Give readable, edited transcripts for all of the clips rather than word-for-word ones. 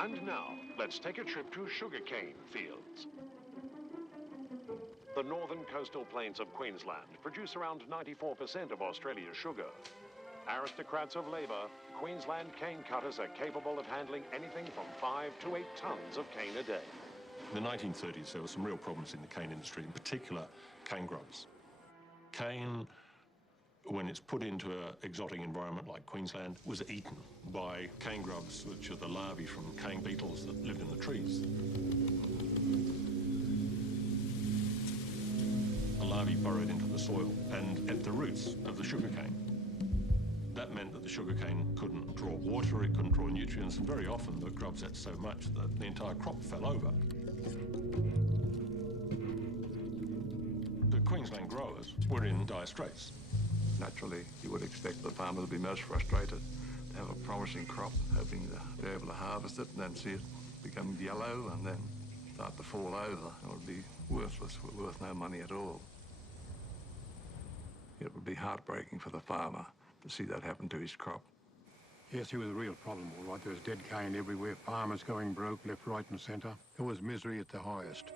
And now, let's take a trip to sugarcane fields. The northern coastal plains of Queensland produce around 94% of Australia's sugar. Aristocrats of labour, Queensland cane cutters are capable of handling anything from 5 to 8 tonnes of cane a day. In the 1930s, there were some real problems in the cane industry, in particular cane grubs. Cane, when it's put into an exotic environment like Queensland, was eaten by cane grubs, which are the larvae from cane beetles that live in the trees. The larvae burrowed into the soil and at the roots of the sugarcane. That meant that the sugarcane couldn't draw water, it couldn't draw nutrients, and very often the grubs ate so much that the entire crop fell over. The Queensland growers were in dire straits. Naturally, you would expect the farmer to be most frustrated, to have a promising crop, hoping to be able to harvest it and then see it become yellow and then start to fall over. It would be worthless, worth no money at all. It would be heartbreaking for the farmer to see that happen to his crop. Yes, it was a real problem, all right. There was dead cane everywhere, farmers going broke left, right and centre. It was misery at the highest.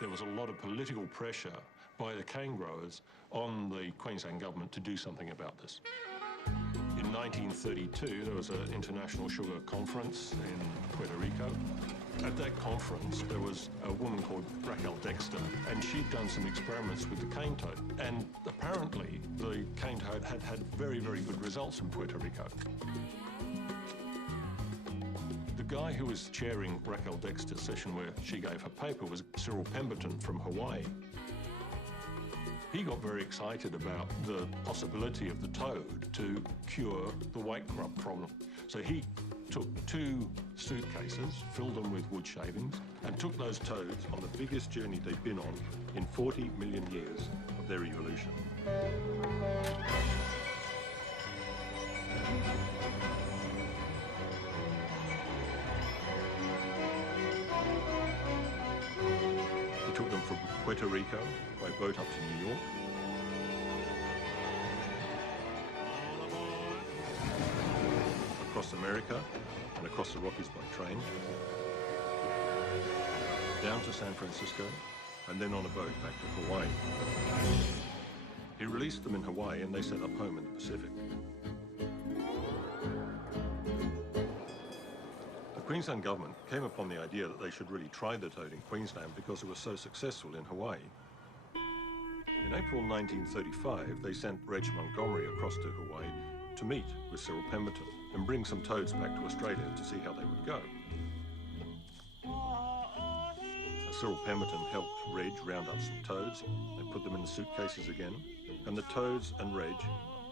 There was a lot of political pressure by the cane growers on the Queensland government to do something about this. In 1932, there was an international sugar conference in Puerto Rico. At that conference, there was a woman called Raquel Dexter, and she'd done some experiments with the cane toad. And apparently, the cane toad had had very, very good results in Puerto Rico. The guy who was chairing Raquel Dexter's session where she gave her paper was Cyril Pemberton from Hawaii. He got very excited about the possibility of the toad to cure the white grub problem. So he took 2 suitcases, filled them with wood shavings, and took those toads on the biggest journey they've been on in 40 million years of their evolution. He took them from Puerto Rico by boat up to New York. across America and across the Rockies by train, down to San Francisco, and then on a boat back to Hawaii. He released them in Hawaii and they set up home in the Pacific. The Queensland government came upon the idea that they should really try the toad in Queensland because it was so successful in Hawaii. In April 1935, they sent Reg Montgomery across to Hawaii to meet with Cyril Pemberton and bring some toads back to Australia to see how they would go. Cyril Pemberton helped Reg round up some toads and put them in the suitcases again, and the toads and Reg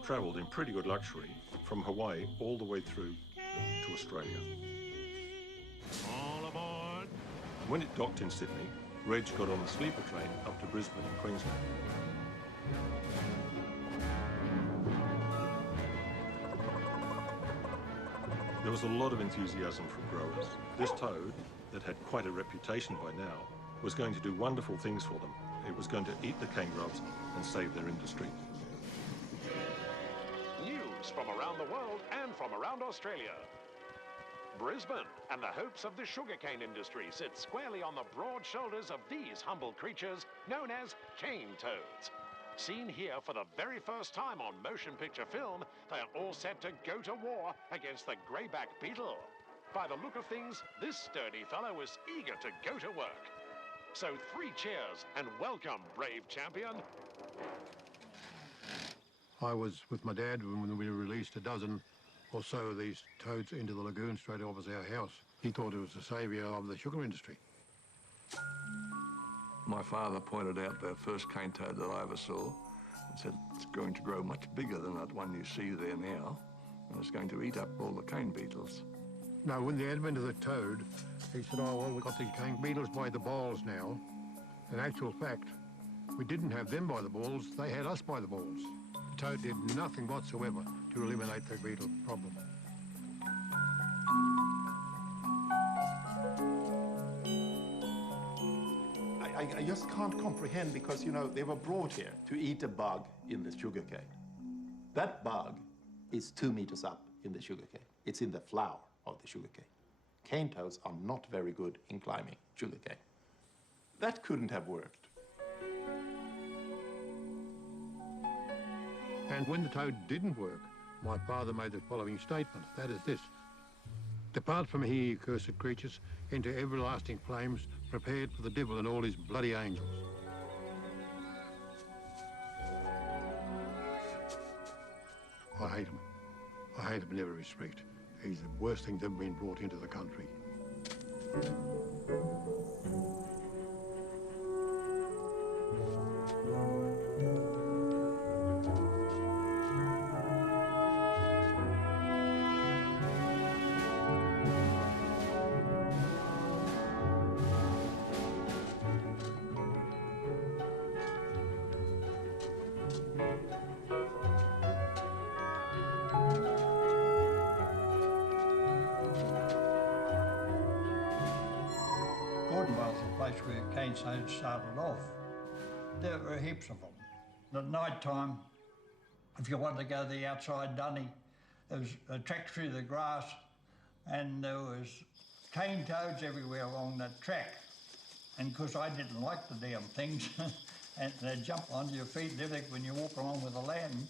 travelled in pretty good luxury from Hawaii all the way through to Australia. All aboard! When it docked in Sydney, Reg got on the sleeper train up to Brisbane in Queensland. There was a lot of enthusiasm from growers. This toad, that had quite a reputation by now, was going to do wonderful things for them. It was going to eat the cane grubs and save their industry. News from around the world and from around Australia. Brisbane and the hopes of the sugarcane industry sit squarely on the broad shoulders of these humble creatures known as cane toads. Seen here for the very first time on motion picture film, they are all set to go to war against the greyback beetle. By the look of things, this sturdy fellow is eager to go to work. So 3 cheers and welcome, brave champion. I was with my dad when we released a dozen or so of these toads into the lagoon straight opposite our house. He thought it was the saviour of the sugar industry. My father pointed out the first cane toad that I ever saw and said, it's going to grow much bigger than that one you see there now, and it's going to eat up all the cane beetles. No, when the advent of the toad, he said, oh, well, we've got the cane beetles by the balls now. In actual fact, we didn't have them by the balls, they had us by the balls. The toad did nothing whatsoever to eliminate the beetle problem. I just can't comprehend because, you know, they were brought here to eat a bug in the sugarcane. That bug is 2 meters up in the sugarcane. It's in the flower of the sugarcane. Cane toads are not very good in climbing sugarcane. That couldn't have worked. And when the toad didn't work, my father made the following statement, that is this: depart from here, you cursed creatures, into everlasting flames, prepared for the devil and all his bloody angels. I hate him. I hate him in every respect. He's the worst thing that ever been brought into the country. Where cane toads started off. There were heaps of them. At night time, if you wanted to go to the outside dunny, there was a track through the grass and there was cane toads everywhere along that track. And because I didn't like the damn things, and they'd jump onto your feet and everything when you walk along with the land.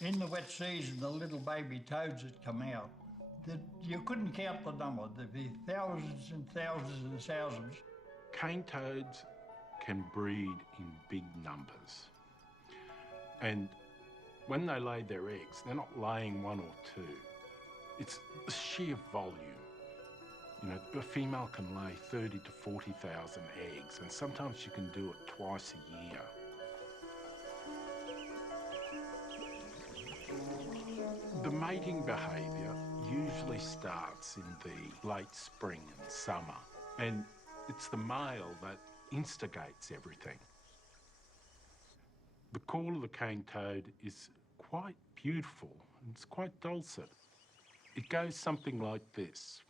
In the wet season, the little baby toads that come out, you couldn't count the number. There'd be thousands and thousands and thousands. Cane toads can breed in big numbers. And when they lay their eggs, they're not laying 1 or 2. It's the sheer volume. You know, a female can lay 30 to 40,000 eggs, and sometimes you can do it twice a year. The mating behaviour usually starts in the late spring and summer, and it's the male that instigates everything. The call of the cane toad is quite beautiful, and it's quite dulcet. It goes something like this.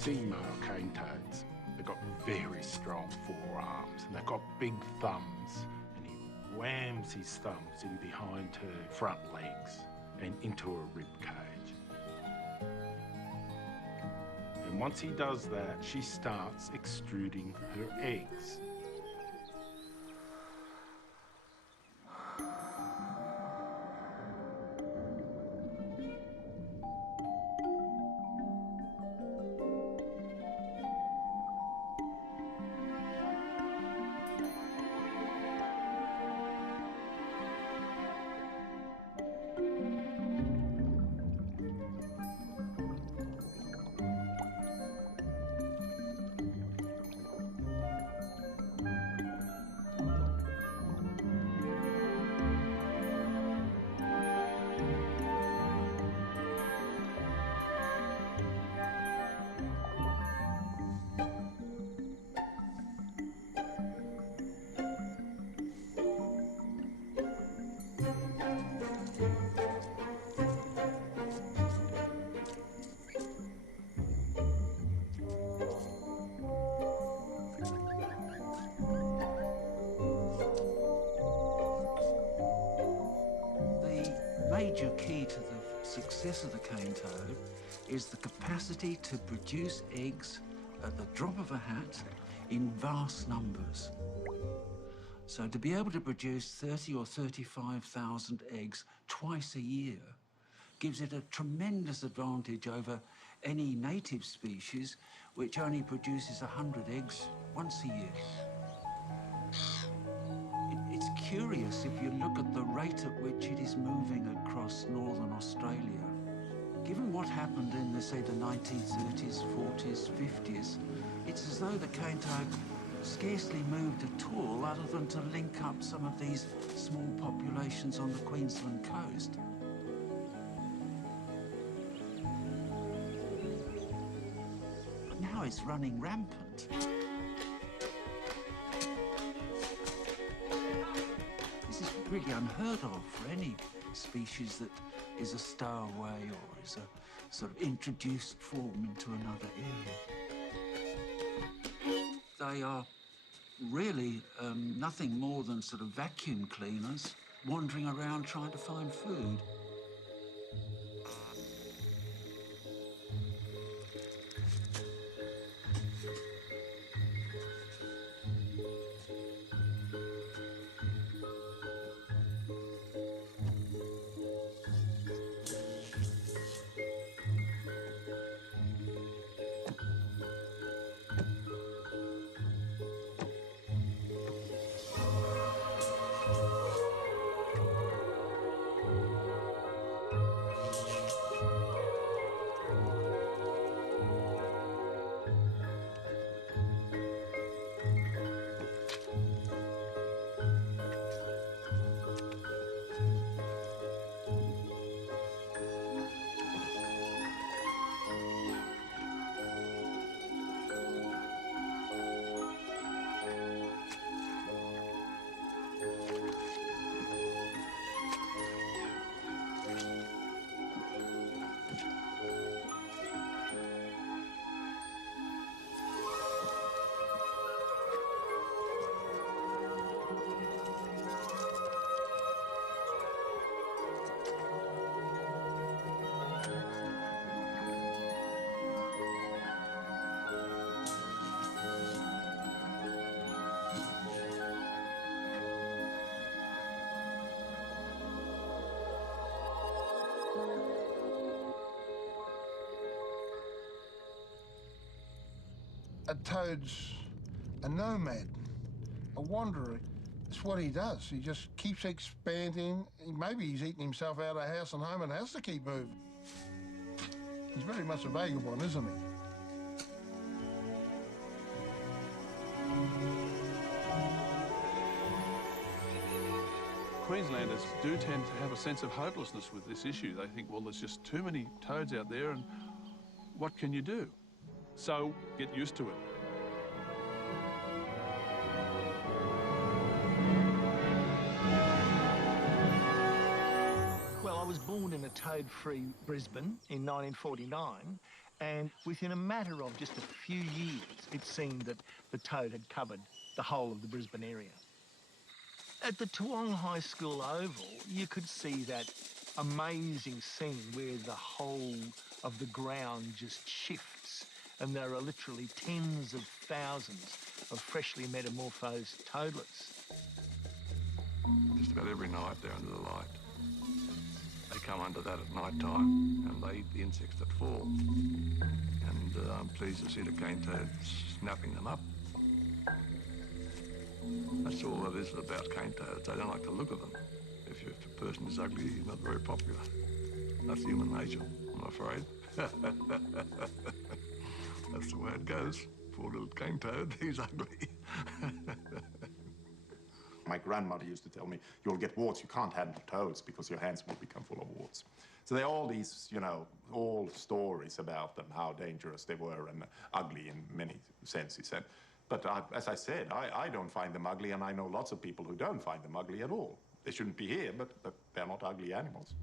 female cane toads, they've got very strong forearms and they've got big thumbs. And he whams his thumbs in behind her front legs and into a rib cage. And once he does that, she starts extruding her eggs. The major key to the success of the cane toad is the capacity to produce eggs at the drop of a hat in vast numbers. So to be able to produce 30 or 35,000 eggs twice a year gives it a tremendous advantage over any native species which only produces 100 eggs once a year. It's curious if you look at the rate at which it is moving across northern Australia. Given what happened in, say, the 1930s, 40s, 50s, it's as though the cane toad scarcely moved at all other than to link up some of these small populations on the Queensland coast. But now it's running rampant. This is really unheard of for any species that is a stowaway or is a sort of introduced form into another area. They are really nothing more than sort of vacuum cleaners wandering around trying to find food. A toad's a nomad, a wanderer. It's what he does. He just keeps expanding. Maybe he's eating himself out of house and home and has to keep moving. He's very much a vagabond, isn't he? Queenslanders do tend to have a sense of hopelessness with this issue. They think, well, there's just too many toads out there and what can you do? So get used to it. Well, I was born in a toad-free Brisbane in 1949, And within a matter of just a few years, it seemed that the toad had covered the whole of the Brisbane area. At the Toowong High School Oval, you could see that amazing scene where the whole of the ground just shifts and there are literally tens of thousands of freshly metamorphosed toadlets. Just about every night they're under the light. They come under that at night time and they eat the insects that fall. And I'm pleased to see the cane toad snapping them up. That's all that is about cane toads. They don't like the look of them. If a person is ugly, he's not very popular. That's human nature, I'm afraid. That's the way it goes. Poor little cane toad, he's ugly. My grandmother used to tell me, you'll get warts, you can't handle toads because your hands will become full of warts. So there are all these, you know, all stories about them, how dangerous they were and ugly in many senses. But as I said, I don't find them ugly, and I know lots of people who don't find them ugly at all. They shouldn't be here, but they're not ugly animals.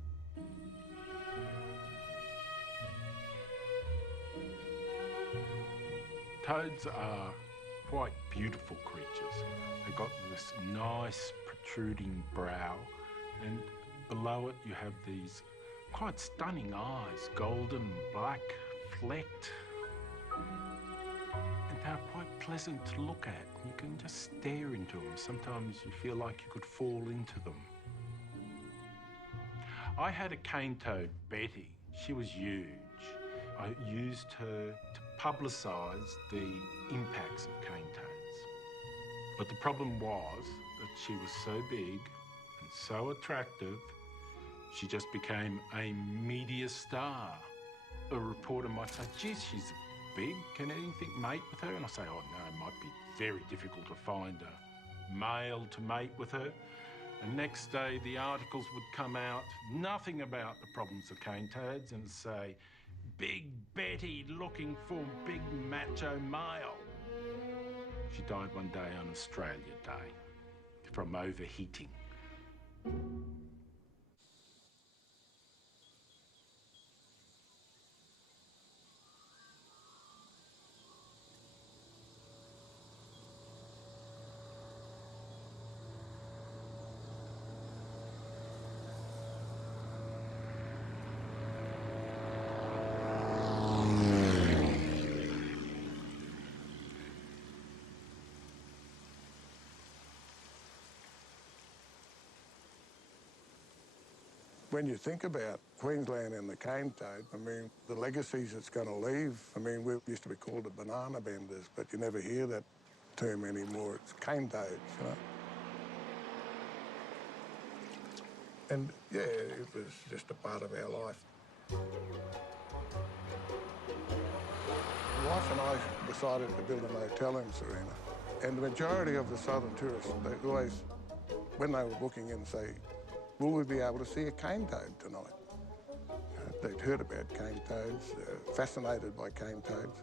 Toads are quite beautiful creatures. They've got this nice protruding brow, and below it you have these quite stunning eyes, golden, black, flecked. And they're quite pleasant to look at. You can just stare into them. Sometimes you feel like you could fall into them. I had a cane toad, Betty. She was huge. I used her to publicise the impacts of cane toads. But the problem was that she was so big and so attractive, she just became a media star. A reporter might say, geez, she's big, can anything mate with her? And I say, oh no, it might be very difficult to find a male to mate with her. And next day the articles would come out, nothing about the problems of cane toads, and say, Big Betty looking for big macho male. She died one day on Australia Day from overheating. When you think about Queensland and the cane toad, I mean, the legacies it's going to leave, I mean, we used to be called the banana benders, but you never hear that term anymore. It's cane toads, you know. And, yeah, it was just a part of our life. My wife and I decided to build a motel in Serena, and the majority of the southern tourists, they always, when they were booking in, say, will we be able to see a cane toad tonight? They'd heard about cane toads, they're fascinated by cane toads,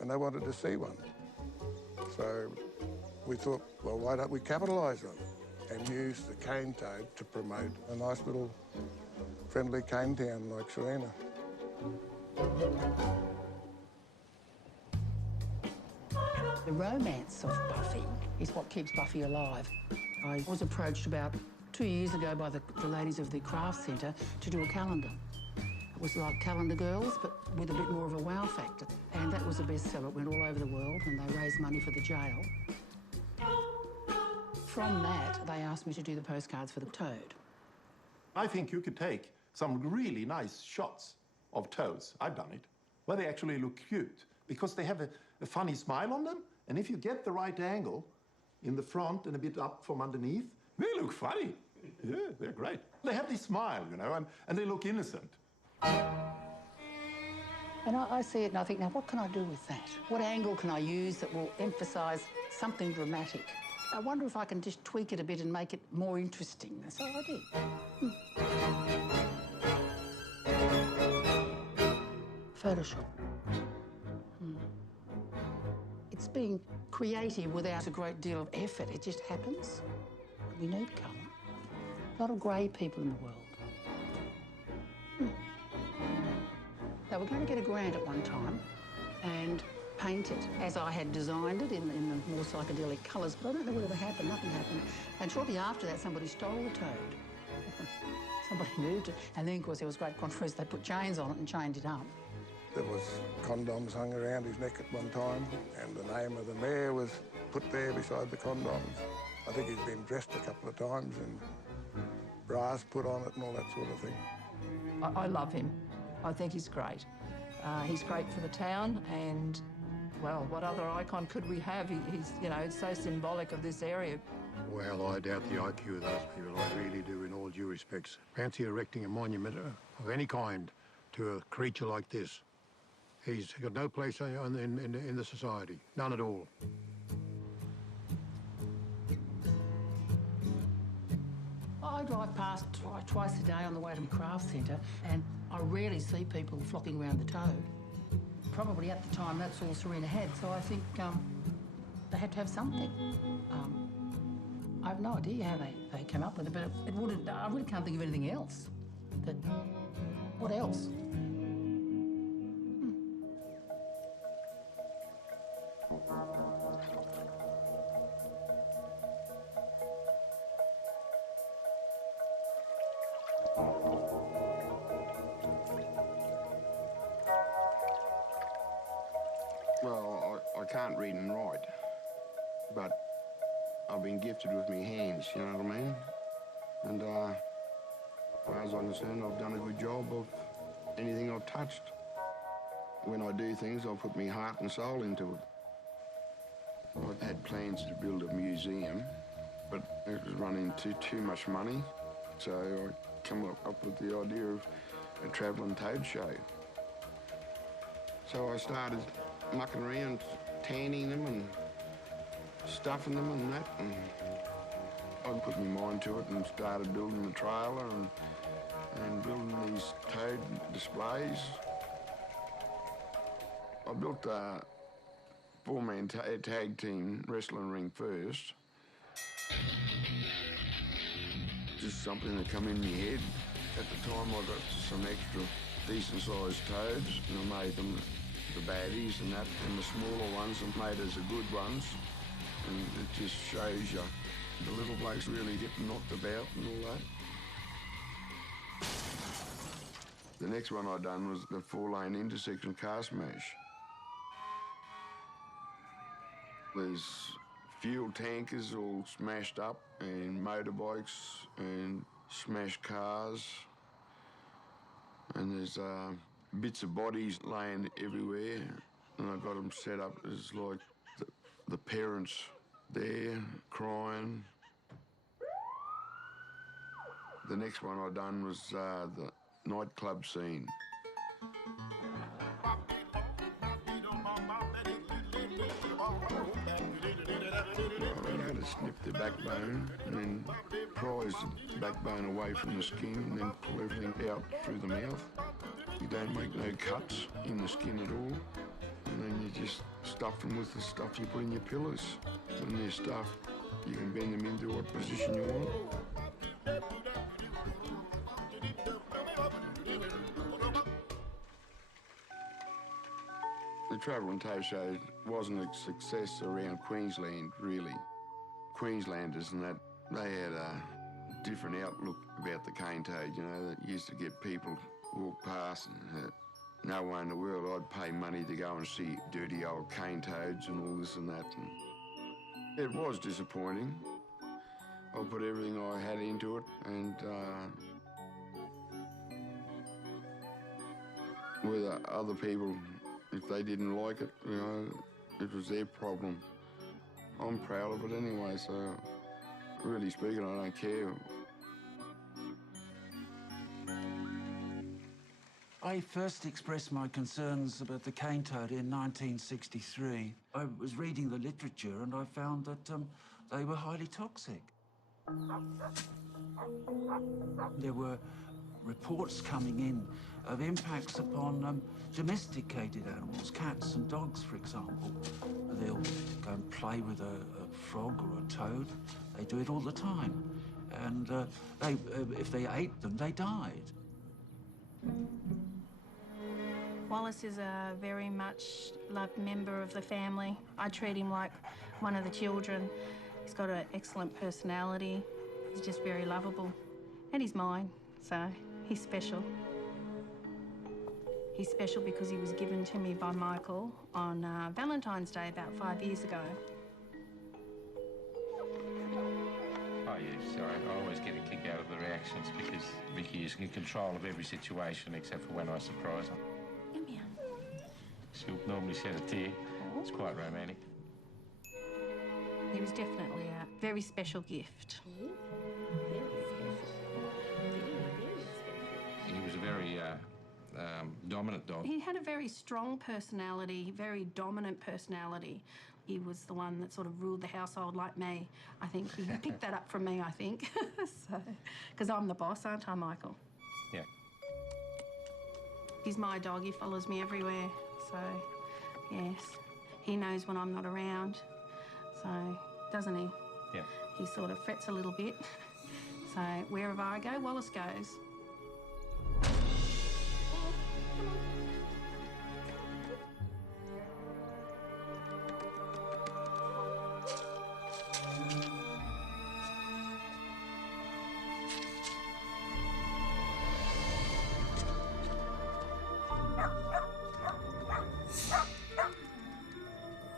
and they wanted to see one. So we thought, well, why don't we capitalise on it and use the cane toad to promote a nice little friendly cane town like Serena. The romance of Buffy is what keeps Buffy alive. I was approached about 2 years ago by the ladies of the Craft Centre to do a calendar. It was like Calendar Girls, but with a bit more of a wow factor. And that was a bestseller. It went all over the world, and they raised money for the jail. From that, they asked me to do the postcards for the toad. I think you could take some really nice shots of toads, I've done it, where they actually look cute, because they have a funny smile on them, and if you get the right angle in the front and a bit up from underneath, they look funny. Yeah, they're great. They have this smile, you know, and they look innocent. And I see it and I think, now what can I do with that? What angle can I use that will emphasise something dramatic? I wonder if I can just tweak it a bit and make it more interesting. So I did. Photoshop. It's being creative without a great deal of effort. It just happens. We need colour. A lot of grey people in the world. They were going to get a grant at one time and paint it as I had designed it in the more psychedelic colours, but I don't know whatever happened. Nothing happened. And shortly after that, somebody stole the toad. Somebody moved it, and then, of course, there was great controversy. They put chains on it and chained it up. There was condoms hung around his neck at one time, and the name of the mayor was put there beside the condoms. I think he's been dressed a couple of times and brass put on it and all that sort of thing. I love him. I think he's great. He's great for the town, and, well, what other icon could we have? He's, you know, it's so symbolic of this area. Well, I doubt the IQ of those people. I really do, in all due respects. Fancy erecting a monument of any kind to a creature like this. He's got no place in the society, none at all. I drive past twice a day on the way to the craft centre, and I rarely see people flocking around the toad. Probably at the time that's all Serena had, so I think they had to have something. I have no idea how they came up with it, but it wouldn't. I really can't think of anything else. What else? Well, I can't read and write, but I've been gifted with my hands, you know what I mean? And as far as I'm concerned, I've done a good job of anything I've touched. When I do things, I put my heart and soul into it. I had plans to build a museum, but it was running too much money, so I come up with the idea of a travelling toad show. So I started mucking around, tanning them and stuffing them and that, and I put my mind to it and started building the trailer and building these toad displays. I built a four-man tag team wrestling ring first. Just something that come in my head. At the time I got some extra decent-sized toads and I made them the baddies and that, and the smaller ones I made as the good ones. And it just shows you the little blokes really getting knocked about and all that. The next one I done was the four-lane intersection car smash. There's fuel tankers all smashed up and motorbikes and smashed cars. And there's bits of bodies laying everywhere. And I got them set up as like the parents there crying. The next one I done was the nightclub scene. You got to snip the backbone and then prise the backbone away from the skin and then pull everything out through the mouth. You don't make no cuts in the skin at all. And then you just stuff them with the stuff you put in your pillows. When they're stuffed, you can bend them into what position you want. The Travelling Toad Show wasn't a success around Queensland, really. Queenslanders and that, they had a different outlook about the cane toad, you know, that used to get people walk past and no way in the world I'd pay money to go and see dirty old cane toads and all this and that. And it was disappointing. I put everything I had into it and with other people, if they didn't like it, you know, it was their problem. I'm proud of it anyway, so really speaking, I don't care. I first expressed my concerns about the cane toad in 1963. I was reading the literature and I found that they were highly toxic. There were reports coming in of impacts upon domesticated animals, cats and dogs, for example. They'll go and play with a frog or a toad. They do it all the time. And if they ate them, they died. Wallace is a very much loved member of the family. I treat him like one of the children. He's got an excellent personality. He's just very lovable. And he's mine, so he's special. He's special because he was given to me by Michael on Valentine's Day about 5 years ago. Oh, yeah, sorry. I always get a kick out of the reactions because Vicky is in control of every situation except for when I surprise her. Come here. She'll normally shed a tear. It's quite romantic. He was definitely a very special gift. He was a very dominant dog. He had a very strong personality, very dominant personality. He was the one that sort of ruled the household like me. I think he picked that up from me, I think. Because I'm the boss, aren't I, Michael? Yeah. He's my dog. He follows me everywhere. So, yes, he knows when I'm not around. So, doesn't he? Yeah. He sort of frets a little bit. So, wherever I go, Wallace goes.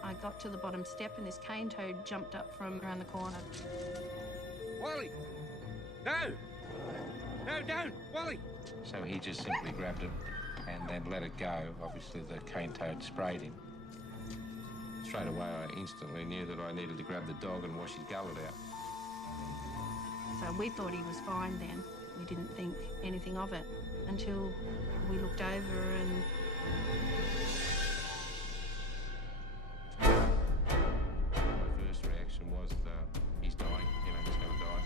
I got to the bottom step and this cane toad jumped up from around the corner. Wally! No! No, don't! Wally! So he just simply grabbed it and then let it go. Obviously, the cane toad sprayed him. Straight away, I instantly knew that I needed to grab the dog and wash his gullet out. So we thought he was fine then. We didn't think anything of it until we looked over and... My first reaction was, he's dying, you know, he's going to die.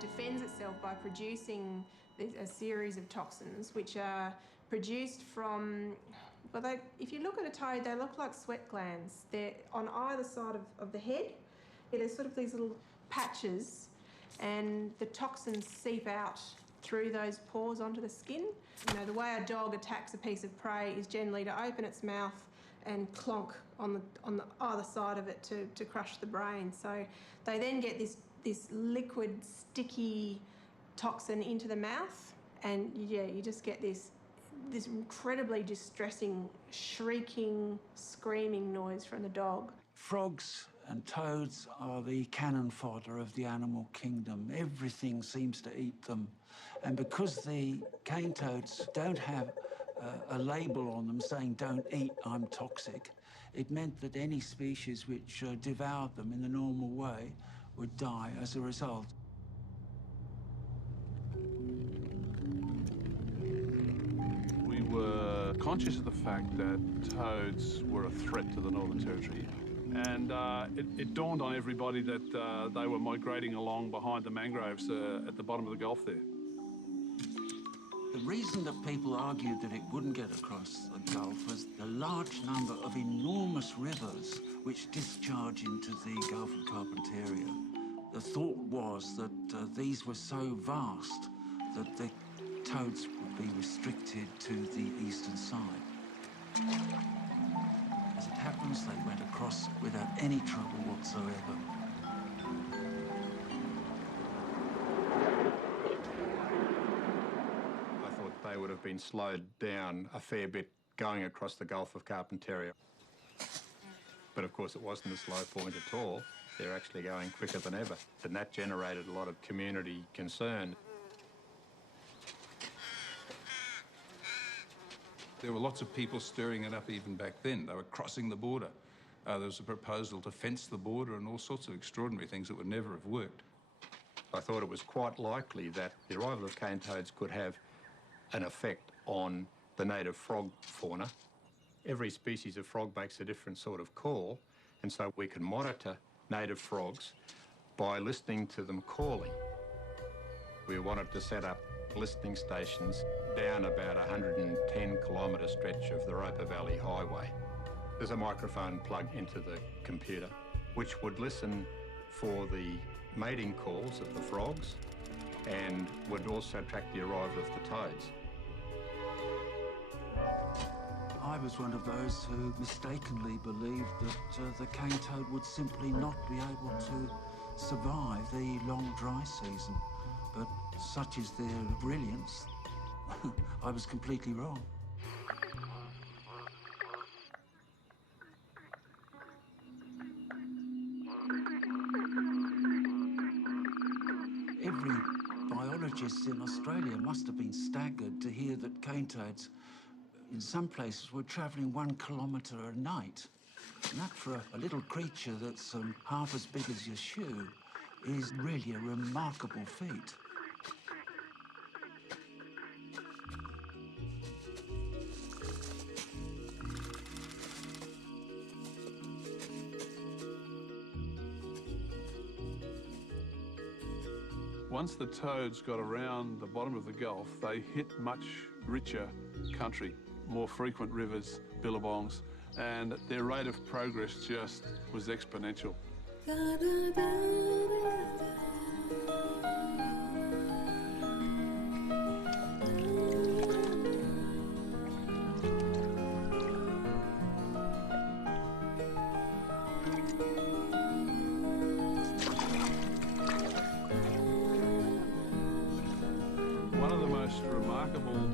Defends itself by producing a series of toxins which are produced from, well, if you look at a toad, they look like sweat glands. They're on either side of the head. There's sort of these little patches and the toxins seep out through those pores onto the skin. You know, the way a dog attacks a piece of prey is generally to open its mouth and clonk on the either side of it to crush the brain. So they then get this liquid, sticky toxin into the mouth, and yeah, you just get this incredibly distressing, shrieking, screaming noise from the dog. Frogs and toads are the cannon fodder of the animal kingdom. Everything seems to eat them. And because the cane toads don't have a label on them saying, "Don't eat, I'm toxic," it meant that any species which devoured them in the normal way would die as a result. We were conscious of the fact that toads were a threat to the Northern Territory. And it dawned on everybody that they were migrating along behind the mangroves at the bottom of the Gulf there. The reason that people argued that it wouldn't get across the Gulf was the large number of enormous rivers which discharge into the Gulf of Carpentaria. The thought was that these were so vast that the toads would be restricted to the eastern side. As it happens, they went across without any trouble whatsoever. I thought they would have been slowed down a fair bit going across the Gulf of Carpentaria. But of course it wasn't a slow point at all. They're actually going quicker than ever. And that generated a lot of community concern. There were lots of people stirring it up even back then. They were crossing the border. There was a proposal to fence the border and all sorts of extraordinary things that would never have worked. I thought it was quite likely that the arrival of cane toads could have an effect on the native frog fauna. Every species of frog makes a different sort of call, and so we can monitor native frogs by listening to them calling. We wanted to set up listening stations down about a 110-kilometre stretch of the Roper Valley Highway. There's a microphone plugged into the computer which would listen for the mating calls of the frogs and would also track the arrival of the toads. I was one of those who mistakenly believed that the cane toad would simply not be able to survive the long dry season. But such is their brilliance, I was completely wrong. Every biologist in Australia must have been staggered to hear that cane toads, in some places, were travelling 1 kilometre a night. And that, for a little creature that's half as big as your shoe, is really a remarkable feat. Once the toads got around the bottom of the Gulf, they hit much richer country, more frequent rivers, billabongs, and their rate of progress just was exponential. One of the most remarkable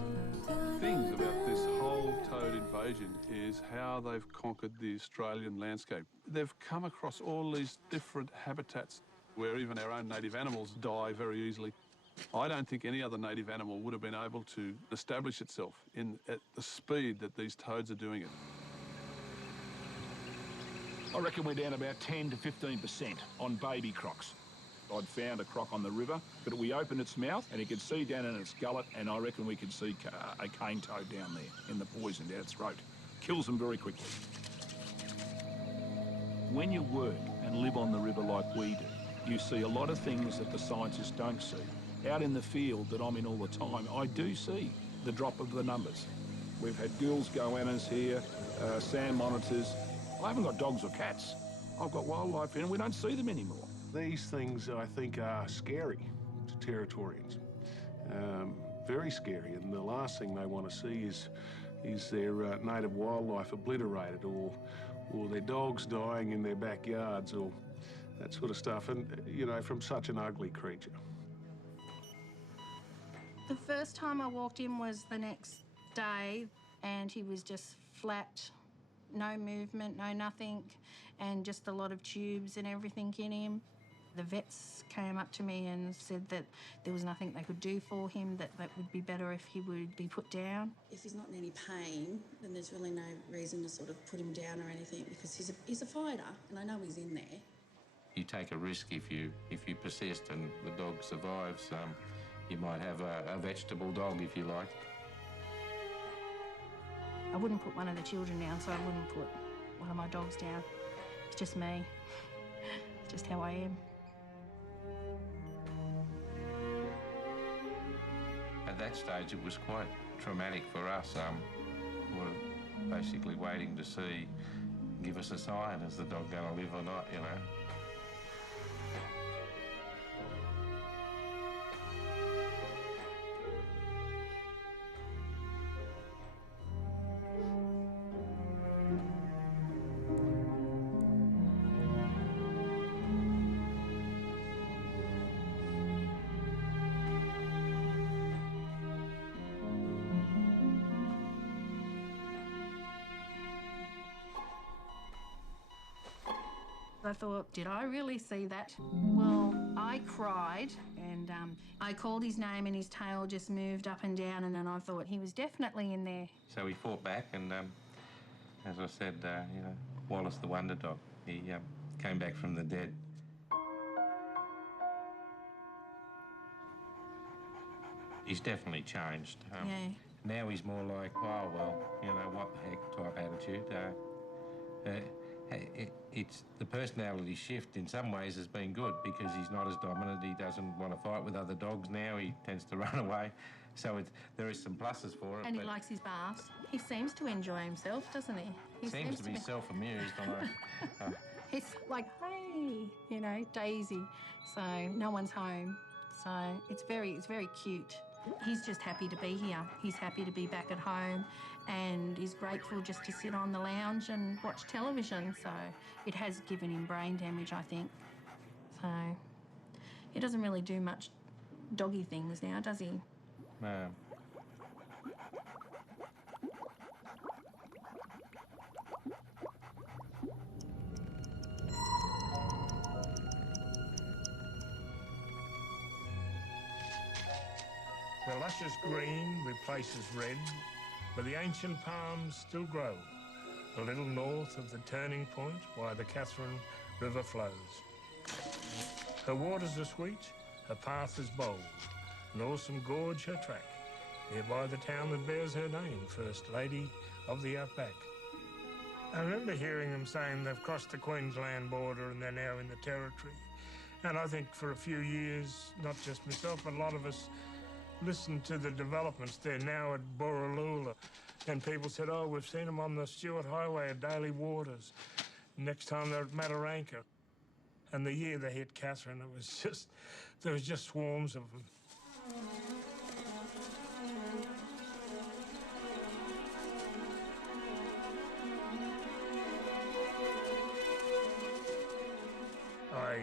things about this whole toad invasion is how they've conquered the Australian landscape. They've come across all these different habitats where even our own native animals die very easily. I don't think any other native animal would have been able to establish itself at the speed that these toads are doing it. I reckon we're down about 10 to 15% on baby crocs. I'd found a croc on the river, but we opened its mouth and you could see down in its gullet, and I reckon we could see a cane toad down there in the poison down its throat. Kills them very quickly. When you work and live on the river like we do, you see a lot of things that the scientists don't see. Out in the field that I'm in all the time, I do see the drop of the numbers. We've had ghouls go at us here, sand monitors. I haven't got dogs or cats. I've got wildlife here and we don't see them anymore. These things, I think, are scary to Territorians. Very scary, and the last thing they want to see is their native wildlife obliterated, or their dogs dying in their backyards, or that sort of stuff, and, you know, from such an ugly creature. The first time I walked in was the next day, and he was just flat, no movement, no nothing, and just a lot of tubes and everything in him. The vets came up to me and said that there was nothing they could do for him, that would be better if he would be put down. If he's not in any pain, then there's really no reason to sort of put him down or anything, because he's a fighter, and I know he's in there. You take a risk if you persist and the dog survives. You might have a vegetable dog, if you like. I wouldn't put one of the children down, so I wouldn't put one of my dogs down. It's just me. It's just how I am. At that stage, it was quite traumatic for us. We were basically waiting to see, give us a sign, is the dog going to live or not, you know? I thought, did I really see that? Well, I cried, and I called his name and his tail just moved up and down, and then I thought he was definitely in there. So he fought back and, as I said, you know, Wallace the Wonder Dog, he came back from the dead. He's definitely changed. Yeah. Now he's more like, oh, well, you know, what the heck type attitude. It's the personality shift in some ways has been good because he's not as dominant. He doesn't want to fight with other dogs now. He tends to run away. So there is some pluses for it. And he likes his baths. He seems to enjoy himself, doesn't he? He seems to be self-amused. He's like, hey, you know, Daisy. So no one's home. So it's very cute. He's just happy to be here. He's happy to be back at home and he's grateful just to sit on the lounge and watch television. So it has given him brain damage, I think. So he doesn't really do much doggy things now, does he? No. The luscious green replaces red, where the ancient palms still grow, a little north of the turning point where the Catherine River flows. Her waters are sweet, her path is bold, an awesome gorge her track, nearby the town that bears her name, First Lady of the Outback. I remember hearing them saying they've crossed the Queensland border and they're now in the Territory. And I think for a few years, not just myself, but a lot of us listened to the developments. They're now at Borroloola. And people said, oh, we've seen them on the Stuart Highway at Daly Waters. Next time they're at Mataranka. And the year they hit Catherine, it was just, there was just swarms of them. I,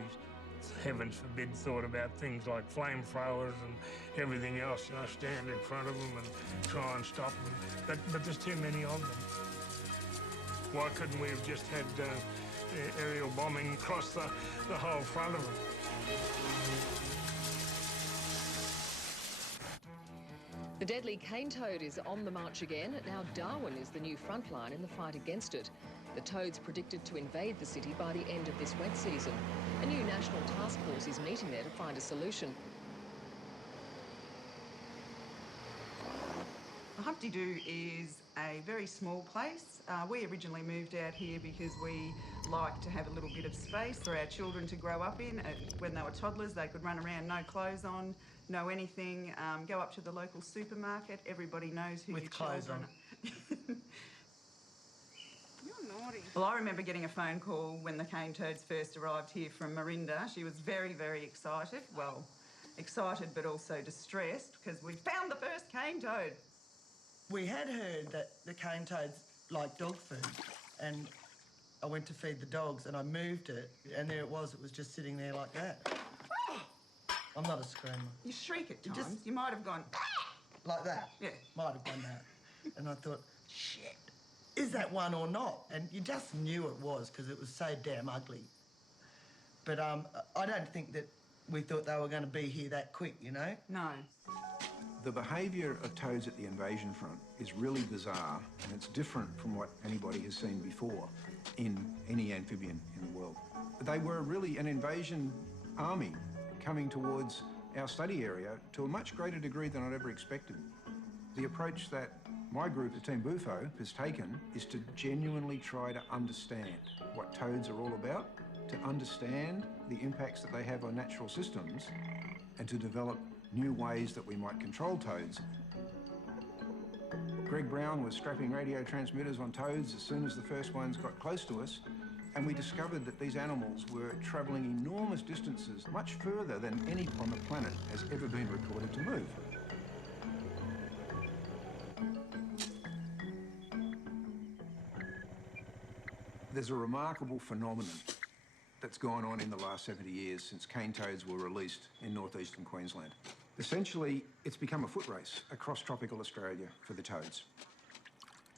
heavens forbid, thought about things like flamethrowers and everything else, you know, stand in front of them and try and stop them. But there's too many of them. Why couldn't we have just had aerial bombing across the whole front of them? The deadly cane toad is on the march again. Now Darwin is the new frontline in the fight against it. The toad's predicted to invade the city by the end of this wet season. A new national task force is meeting there to find a solution. Humpty Doo is a very small place. We originally moved out here because we like to have a little bit of space for our children to grow up in. When they were toddlers, they could run around, no clothes on, no anything, go up to the local supermarket. Everybody knows who your children are. Well, I remember getting a phone call when the cane toads first arrived here from Marinda. She was very, very excited. Well, excited but also distressed because we found the first cane toad. We had heard that the cane toads like dog food, and I went to feed the dogs and I moved it, and there it was just sitting there like that. I'm not a screamer. You shriek at times. You might have gone... Like that? Yeah. Might have done that. And I thought, shit, is that one or not? And you just knew it was because it was so damn ugly. But I don't think that we thought they were going to be here that quick, you know? No. The behaviour of toads at the invasion front is really bizarre, and it's different from what anybody has seen before in any amphibian in the world. They were really an invasion army coming towards our study area to a much greater degree than I'd ever expected. The approach that my group, the Team Bufo, has taken is to genuinely try to understand what toads are all about, to understand the impacts that they have on natural systems, and to develop new ways that we might control toads. Greg Brown was strapping radio transmitters on toads as soon as the first ones got close to us, and we discovered that these animals were travelling enormous distances, much further than any on the planet has ever been recorded to move. There's a remarkable phenomenon that's gone on in the last 70 years since cane toads were released in northeastern Queensland. Essentially, it's become a foot race across tropical Australia for the toads.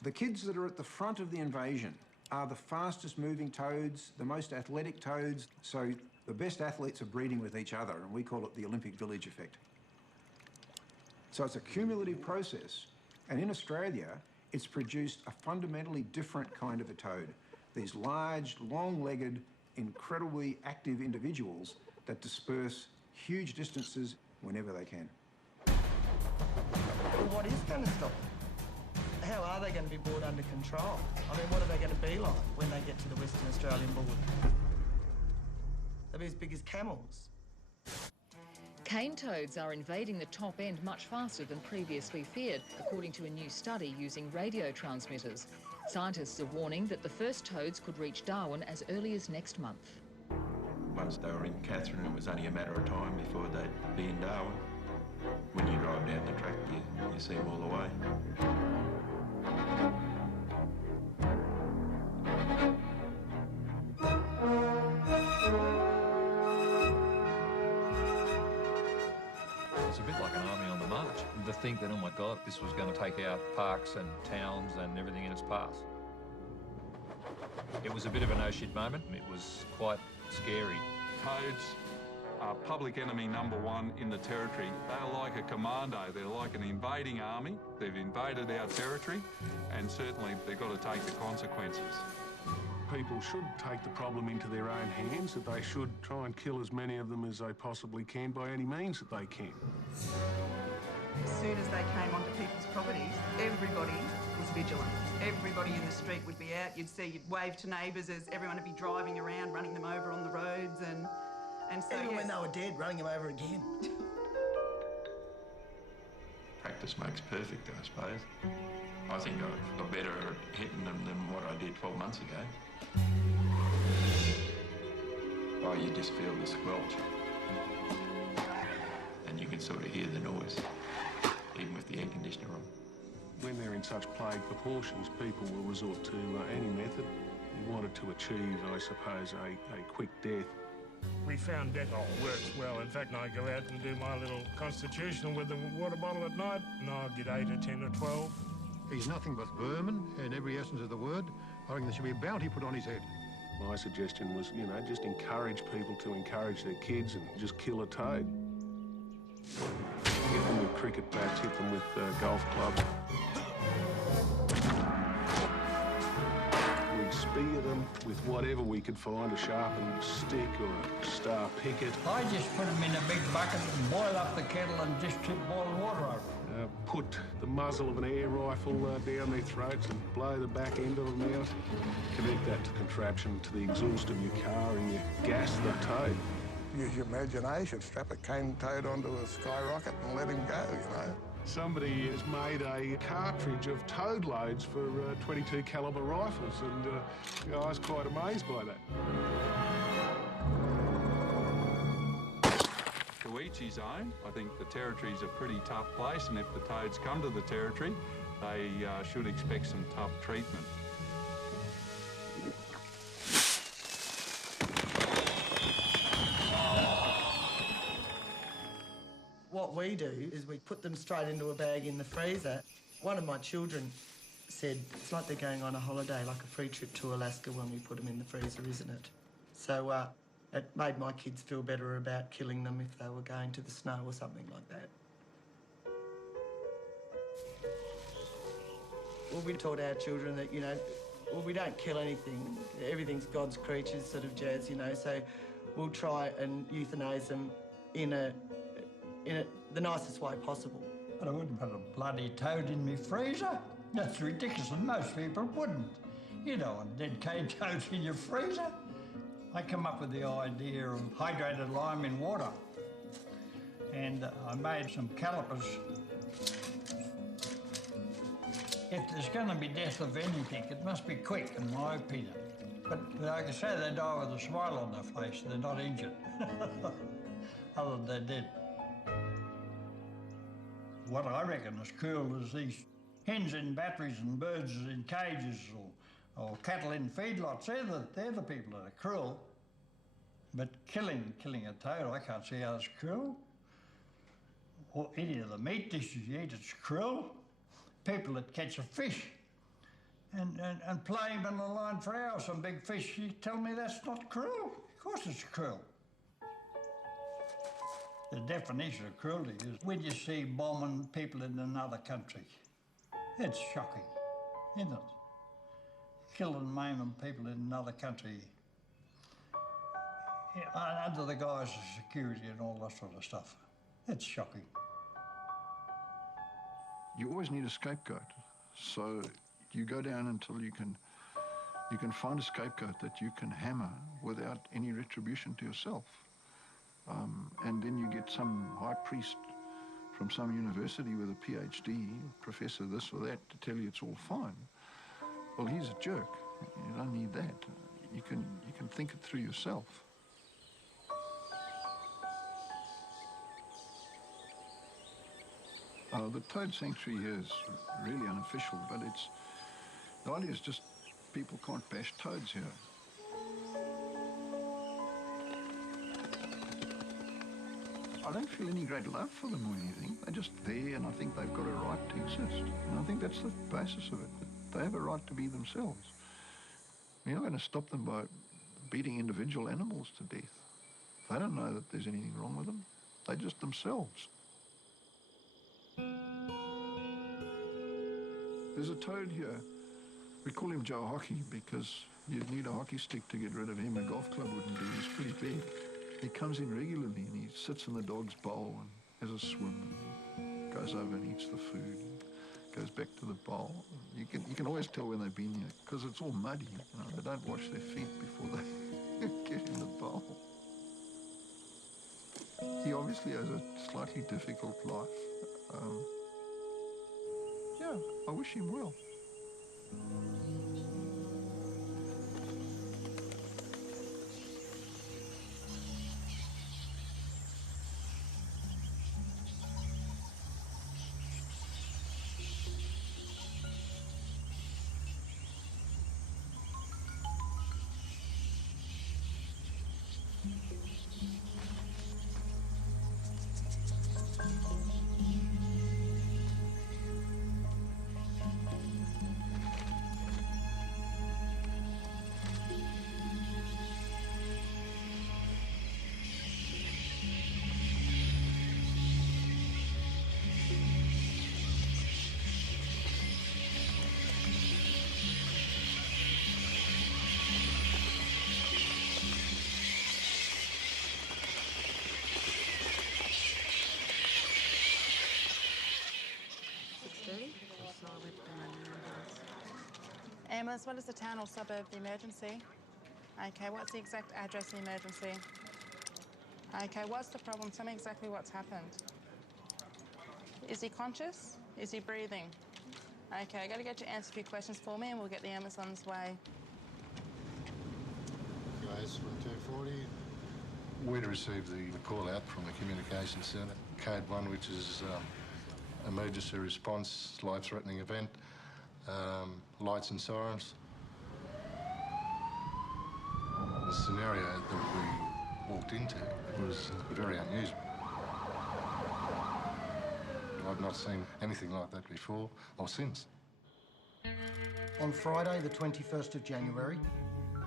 The kids that are at the front of the invasion are the fastest moving toads, the most athletic toads, so the best athletes are breeding with each other, and we call it the Olympic Village effect. So it's a cumulative process, and in Australia, it's produced a fundamentally different kind of a toad. These large, long-legged, incredibly active individuals that disperse huge distances whenever they can. Well, what is going to stop them? how are they going to be brought under control? I mean, what are they going to be like when they get to the Western Australian border? They'll be as big as camels. Cane toads are invading the top end much faster than previously feared, according to a new study using radio transmitters. Scientists are warning that the first toads could reach Darwin as early as next month. Once they were in Katherine, it was only a matter of time before they'd be in Darwin. When you drive down the track, you see them all the way. It's a bit like an army on the march. To think that, oh my God, this was going to take out parks and towns and everything in its path. It was a bit of a no-shit moment. It was quite scary. Toads are public enemy #1 in the territory. They're like a commando. They're like an invading army. They've invaded our territory, and certainly they've got to take the consequences. People should take the problem into their own hands, that they should try and kill as many of them as they possibly can by any means that they can. As soon as they came onto people's properties, everybody was vigilant. Everybody in the street would be out. You'd wave to neighbours as everyone would be driving around, running them over on the roads, and so even when they were dead, running them over again. Practice makes perfect, I suppose. I think I've got better at hitting them than what I did 12 months ago. Oh, you just feel the squelch. And you can sort of hear the noise, even with the air conditioner on. When they're in such plague proportions, people will resort to any method. They wanted to achieve, I suppose, a quick death. We found Dettol works well. In fact, I go out and do my little constitutional with the water bottle at night, and I'll get 8 or 10 or 12. He's nothing but vermin in every essence of the word. I think there should be a bounty put on his head. My suggestion was, just encourage people to encourage their kids and just kill a toad. Hit them with cricket bats, hit them with golf clubs. We'd spear them with whatever we could find, a sharpened stick or a star picket. I just put them in a big bucket and boil up the kettle and just tip boiling water over it. Put the muzzle of an air rifle down their throats and blow the back end of them out. Connect that contraption to the exhaust of your car and you gas the toad. Use your imagination, strap a cane toad onto a skyrocket and let him go, Somebody has made a cartridge of toad loads for 22 caliber rifles, and I was quite amazed by that. To each his own. I think the territory's a pretty tough place, and if the toads come to the territory, they should expect some tough treatment. What we do is we put them straight into a bag in the freezer. One of my children said it's like they're going on a holiday, like a free trip to Alaska when we put them in the freezer, isn't it? So it made my kids feel better about killing them if they were going to the snow or something like that. Well, we taught our children that, we don't kill anything. Everything's God's creatures sort of jazz, so we'll try and euthanize them in the nicest way possible. But I wouldn't put a bloody toad in my freezer. That's ridiculous, and most people wouldn't. You don't want dead cane toads in your freezer. I come up with the idea of hydrated lime in water. And I made some calipers. If there's going to be death of anything, it must be quick, in my opinion. But like I say, they die with a smile on their face. They're not injured, other than they're dead. What I reckon is cool is these hens in batteries and birds in cages or cattle in feedlots. They're the people that are cruel. But killing a toad, I can't see how it's cruel. Or any of the meat dishes you eat, it's cruel. People that catch a fish and play him in the line for hours, some big fish, you tell me that's not cruel? Of course it's cruel. The definition of cruelty is when you see bombing people in another country. It's shocking, isn't it? Killing and maiming people in another country under the guise of security and all that sort of stuff. It's shocking. You always need a scapegoat. So you go down until you can find a scapegoat that you can hammer without any retribution to yourself. And then you get some high priest from some university with a PhD, professor this or that, to tell you it's all fine. Well, he's a jerk. You don't need that. You can think it through yourself. The toad sanctuary here is really unofficial, but the idea is just people can't bash toads here. I don't feel any great love for them or anything. They're just there, and I think they've got a right to exist. And I think that's the basis of it. They have a right to be themselves. You're not going to stop them by beating individual animals to death. They don't know that there's anything wrong with them. They're just themselves. There's a toad here. We call him Joe Hockey because you'd need a hockey stick to get rid of him. A golf club wouldn't do. He's pretty big. He comes in regularly and he sits in the dog's bowl and has a swim and goes over and eats the food, goes back to the bowl. You can always tell when they've been here because it's all muddy. You know, they don't wash their feet before they get in the bowl. He obviously has a slightly difficult life. Yeah, I wish him well. Ambulance, what is the town or suburb of the emergency? Okay, what's the exact address of the emergency? Okay, what's the problem? Tell me exactly what's happened. Is he conscious? Is he breathing? Okay, I got to get you to answer a few questions for me and we'll get the ambulance on its way. Guys, 240. We'd received the call out from the communications centre, code 1, which is emergency response, life-threatening event. Lights and sirens. The scenario that we walked into was very unusual. I've not seen anything like that before or since. On Friday, the 21st of January,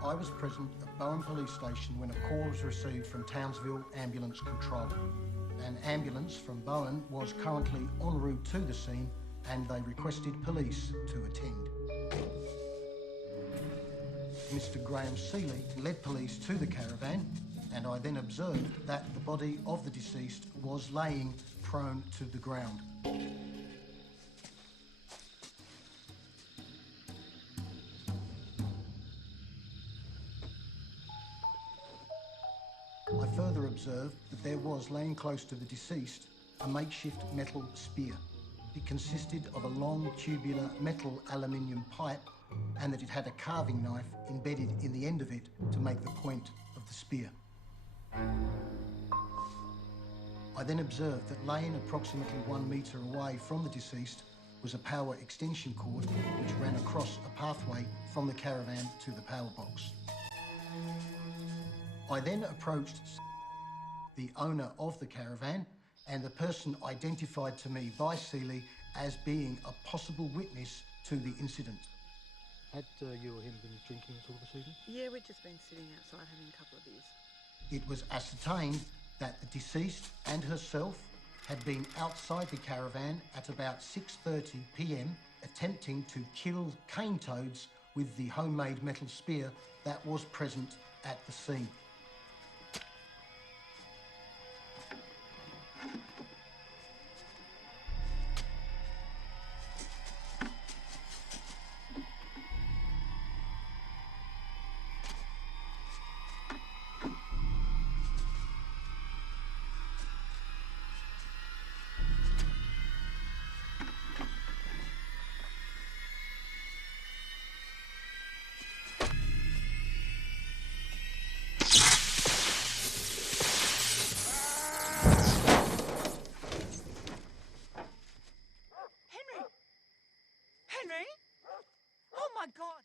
I was present at Bowen Police Station when a call was received from Townsville Ambulance Control. An ambulance from Bowen was currently en route to the scene and they requested police to attend. Mr. Graham Seeley led police to the caravan and I then observed that the body of the deceased was laying prone to the ground. I further observed that there was laying close to the deceased a makeshift metal spear. It consisted of a long tubular metal aluminium pipe and that it had a carving knife embedded in the end of it to make the point of the spear. I then observed that laying approximately 1 metre away from the deceased was a power extension cord which ran across a pathway from the caravan to the power box. I then approached the owner of the caravan and the person identified to me by Seeley as being a possible witness to the incident. Had you or him been drinking at all this evening? Yeah, we've just been sitting outside having a couple of beers. It was ascertained that the deceased and herself had been outside the caravan at about 6:30 p.m. attempting to kill cane toads with the homemade metal spear that was present at the scene. Oh, my God!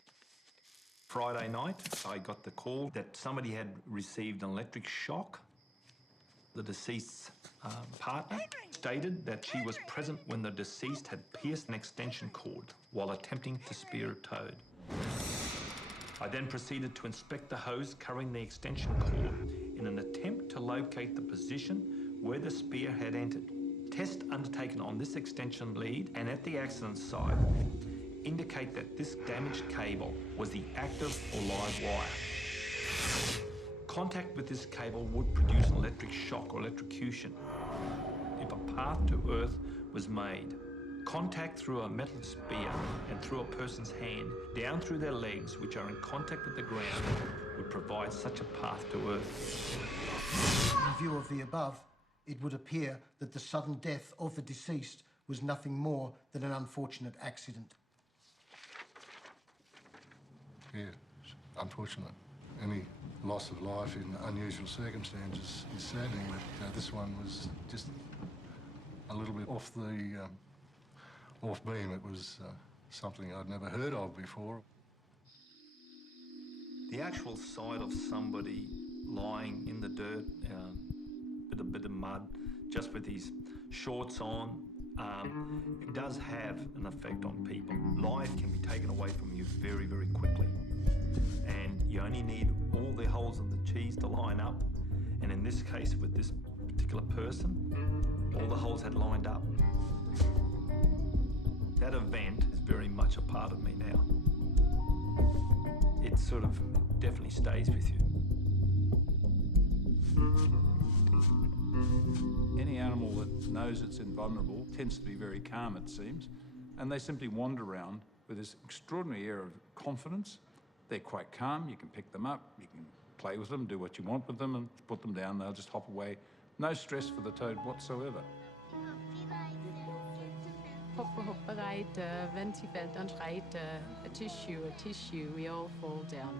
Friday night, I got the call that somebody had received an electric shock. The deceased's partner stated that she was present when the deceased had pierced an extension cord while attempting to spear a toad. I then proceeded to inspect the hose covering the extension cord in an attempt to locate the position where the spear had entered. Tests undertaken on this extension lead and at the accident site indicate that this damaged cable was the active or live wire. Contact with this cable would produce an electric shock or electrocution if a path to Earth was made. Contact through a metal spear and through a person's hand down through their legs, which are in contact with the ground, would provide such a path to Earth. In view of the above, it would appear that the sudden death of the deceased was nothing more than an unfortunate accident. Yeah, it's unfortunate. Any loss of life in unusual circumstances is saddening, but this one was just a little bit off the off beam. It was something I'd never heard of before. The actual sight of somebody lying in the dirt, with a bit of mud, just with his shorts on, it does have an effect on people. Life can be taken away from you very, very quickly. And you only need all the holes in the cheese to line up. And in this case, with this particular person, all the holes had lined up. That event is very much a part of me now. It sort of definitely stays with you. Any animal that knows it's invulnerable tends to be very calm, it seems, and they simply wander around with this extraordinary air of confidence. They're quite calm. You can pick them up, you can play with them, do what you want with them, and put them down. They'll just hop away. No stress for the toad whatsoever. Right, ventifeldt and right, a tissue, we all fall down.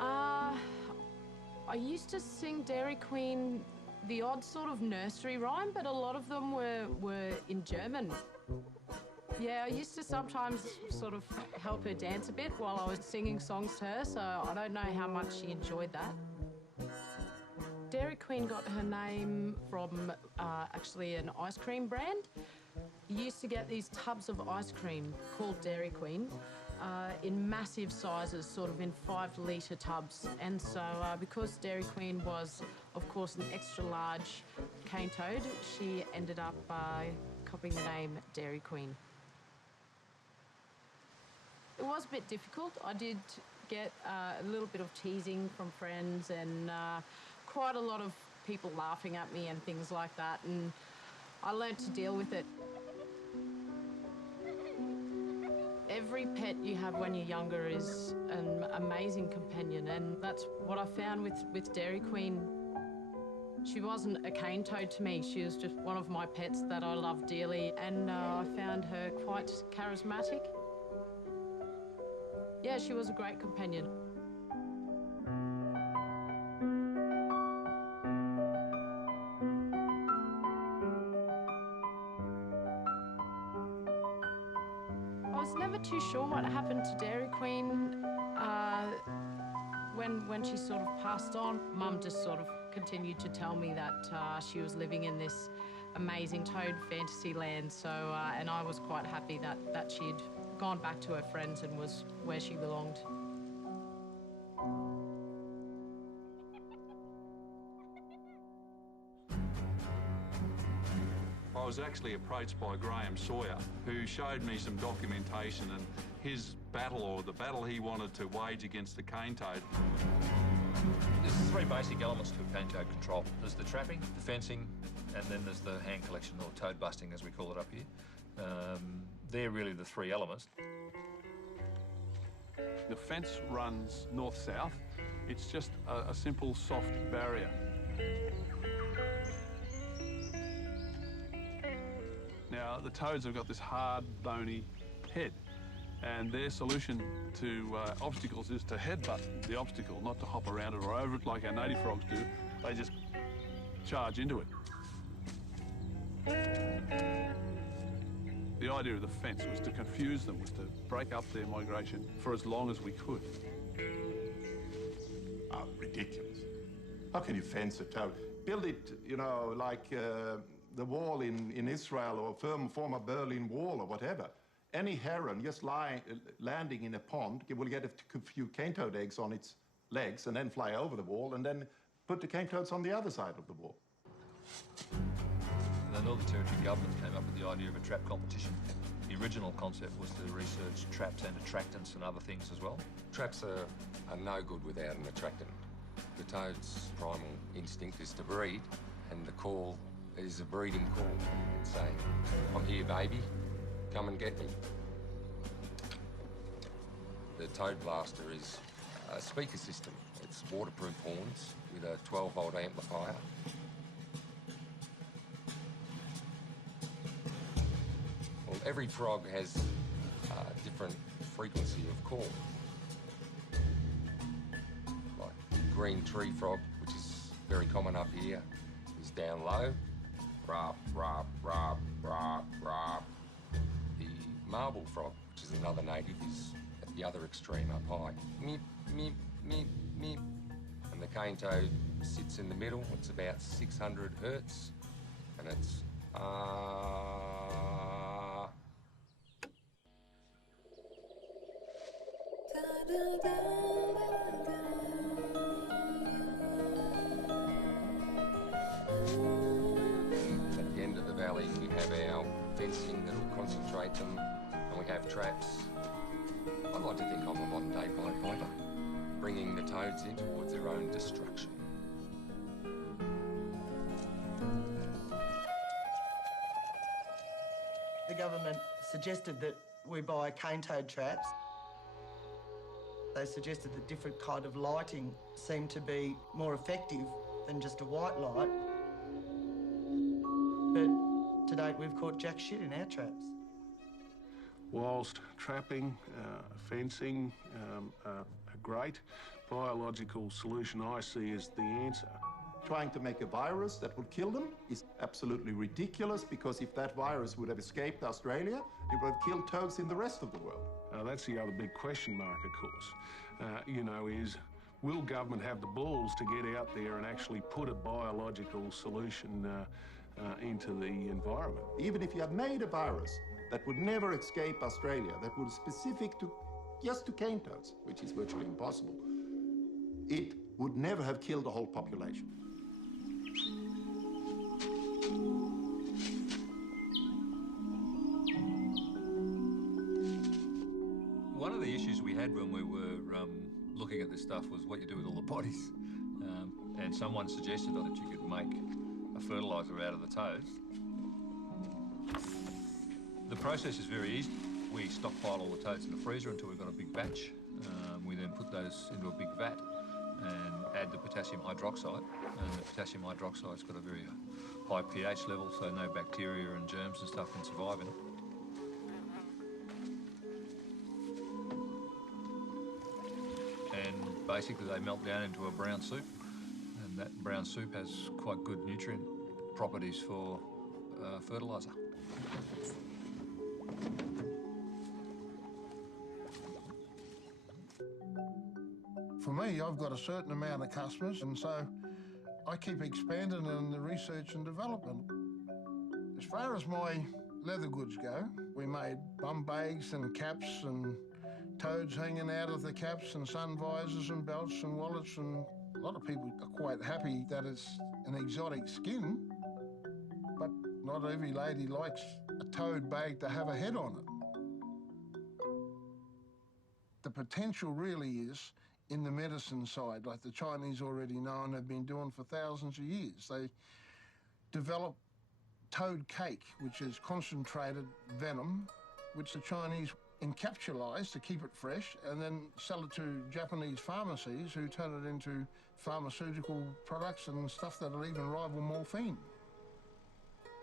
I used to sing Dairy Queen, the odd sort of nursery rhyme, but a lot of them were in German. Yeah, I used to sometimes sort of help her dance a bit while I was singing songs to her, so I don't know how much she enjoyed that. Dairy Queen got her name from actually an ice cream brand. You used to get these tubs of ice cream called Dairy Queen in massive sizes, sort of in 5-litre tubs. And so because Dairy Queen was, of course, an extra large cane toad, she ended up copying the name Dairy Queen. It was a bit difficult. I did get a little bit of teasing from friends and quite a lot of people laughing at me and things like that, and I learned to deal with it. Every pet you have when you're younger is an amazing companion, and that's what I found with Dairy Queen. She wasn't a cane toad to me. She was just one of my pets that I loved dearly, and I found her quite charismatic. Yeah, she was a great companion. I was never too sure what happened to Dairy Queen when she sort of passed on. Mum just sort of continued to tell me that she was living in this amazing toad fantasy land. So, and I was quite happy that she'd gone back to her friends and was where she belonged. I was actually approached by Graham Sawyer, who showed me some documentation and his battle, or the battle he wanted to wage against the cane toad. There's 3 basic elements to a cane toad control. There's the trapping, the fencing, and then there's the hand collection, or toad busting as we call it up here. They're really the 3 elements. The fence runs north-south. It's just a simple soft barrier. Now, the toads have got this hard, bony head, and their solution to obstacles is to headbutt the obstacle, not to hop around it or over it like our native frogs do. They just charge into it. The idea of the fence was to confuse them, was to break up their migration for as long as we could. Oh, ridiculous. How can you fence a toad? Build it, you know, like the wall in Israel or former Berlin Wall or whatever. Any heron just landing in a pond will get a few cane toad eggs on its legs and then fly over the wall and then put the cane toads on the other side of the wall. The Northern Territory government came up with the idea of a trap competition. The original concept was to research traps and attractants and other things as well. Traps are no good without an attractant. The toad's primal instinct is to breed, and the call is a breeding call. It's saying, "I'm here, baby, come and get me." The toad blaster is a speaker system. It's waterproof horns with a 12-volt amplifier. Well, every frog has a different frequency of call. Like green tree frog, which is very common up here, is down low. Rap, rap, rap, rap, rap. The marble frog, which is another native, is at the other extreme up high. Meep, meep, meep, meep. And the cane toad sits in the middle. It's about 600 hertz, and it's At the end of the valley, we have our fencing that will concentrate them, and we have traps. I'd like to think I'm a modern-day Pied Piper, bringing the toads in towards their own destruction. The government suggested that we buy cane toad traps. They suggested that different kind of lighting seemed to be more effective than just a white light. But to date, we've caught jack shit in our traps. Whilst trapping, fencing are great, biological solution I see as the answer. Trying to make a virus that would kill them is absolutely ridiculous, because if that virus would have escaped Australia, it would have killed toads in the rest of the world. That's the other big question mark, of course. You know, is will government have the balls to get out there and actually put a biological solution into the environment? Even if you had made a virus that would never escape Australia, that was specific to just to cane toads, which is virtually impossible, it would never have killed the whole population. One of the issues we had when we were looking at this stuff was what you do with all the bodies. And someone suggested that you could make a fertiliser out of the toads. The process is very easy. We stockpile all the toads in the freezer until we've got a big batch. We then put those into a big vat and add the potassium hydroxide. And the potassium hydroxide's got a very high pH level, so no bacteria and germs and stuff can survive in it. And basically they melt down into a brown soup, and that brown soup has quite good nutrient properties for fertiliser. For me, I've got a certain amount of customers, and so I keep expanding in the research and development. As far as my leather goods go, we made bum bags and caps and toads hanging out of the caps and sun visors and belts and wallets, and a lot of people are quite happy that it's an exotic skin, but not every lady likes a toad bag to have a head on it. The potential really is in the medicine side, like the Chinese already know and have been doing for thousands of years. They develop toad cake, which is concentrated venom, which the Chinese encapsulise to keep it fresh and then sell it to Japanese pharmacies who turn it into pharmaceutical products and stuff that'll even rival morphine.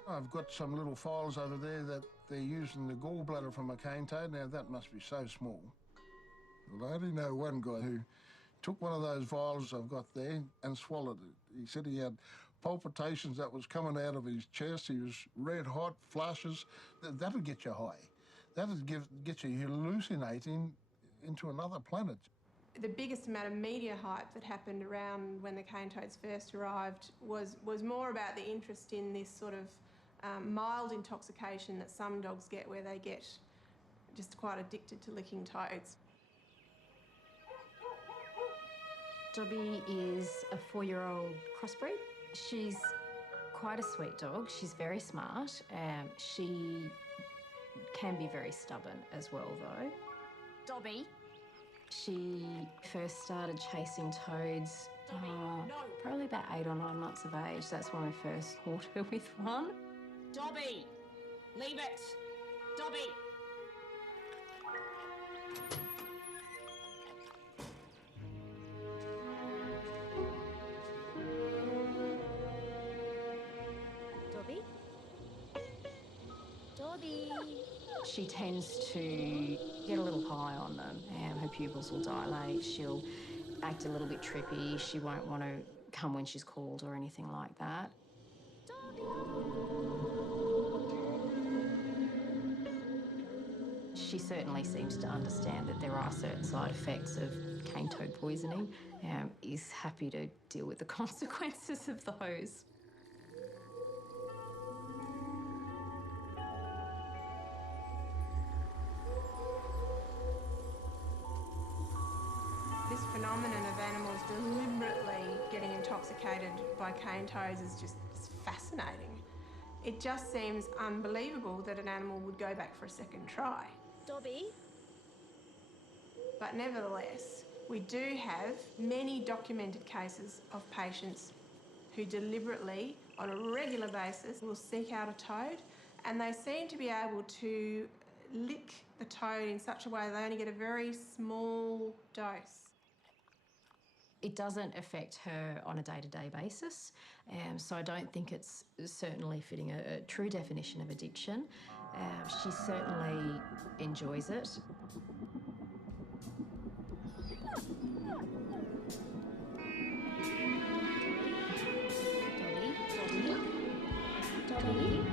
I've got some little files over there that they're using the gallbladder from a cane toad. Now that must be so small. Well, I only know one guy who took one of those vials I've got there and swallowed it. He said he had palpitations that was coming out of his chest. He was red hot, flushes. That'll get you high. That'll get you hallucinating into another planet. The biggest amount of media hype that happened around when the cane toads first arrived was more about the interest in this sort of mild intoxication that some dogs get, where they get just quite addicted to licking toads. Dobby is a 4-year-old crossbreed. She's quite a sweet dog. She's very smart. She can be very stubborn as well, though. Dobby. She first started chasing toads probably about 8 or 9 months of age. That's when we first caught her with one. Dobby, leave it. Dobby. Dobby? Dobby. She tends to get a little high on them. Her pupils will dilate. She'll act a little bit trippy. She won't want to come when she's called or anything like that. She certainly seems to understand that there are certain side effects of cane toad poisoning. Is happy to deal with the consequences of those. This phenomenon of animals deliberately getting intoxicated by cane toads is just fascinating. It just seems unbelievable that an animal would go back for a second try. Dobby. But nevertheless, we do have many documented cases of patients who deliberately, on a regular basis, will seek out a toad, and they seem to be able to lick the toad in such a way they only get a very small dose. It doesn't affect her on a day-to-day basis, so I don't think it's certainly fitting a true definition of addiction. She certainly enjoys it. Dobby.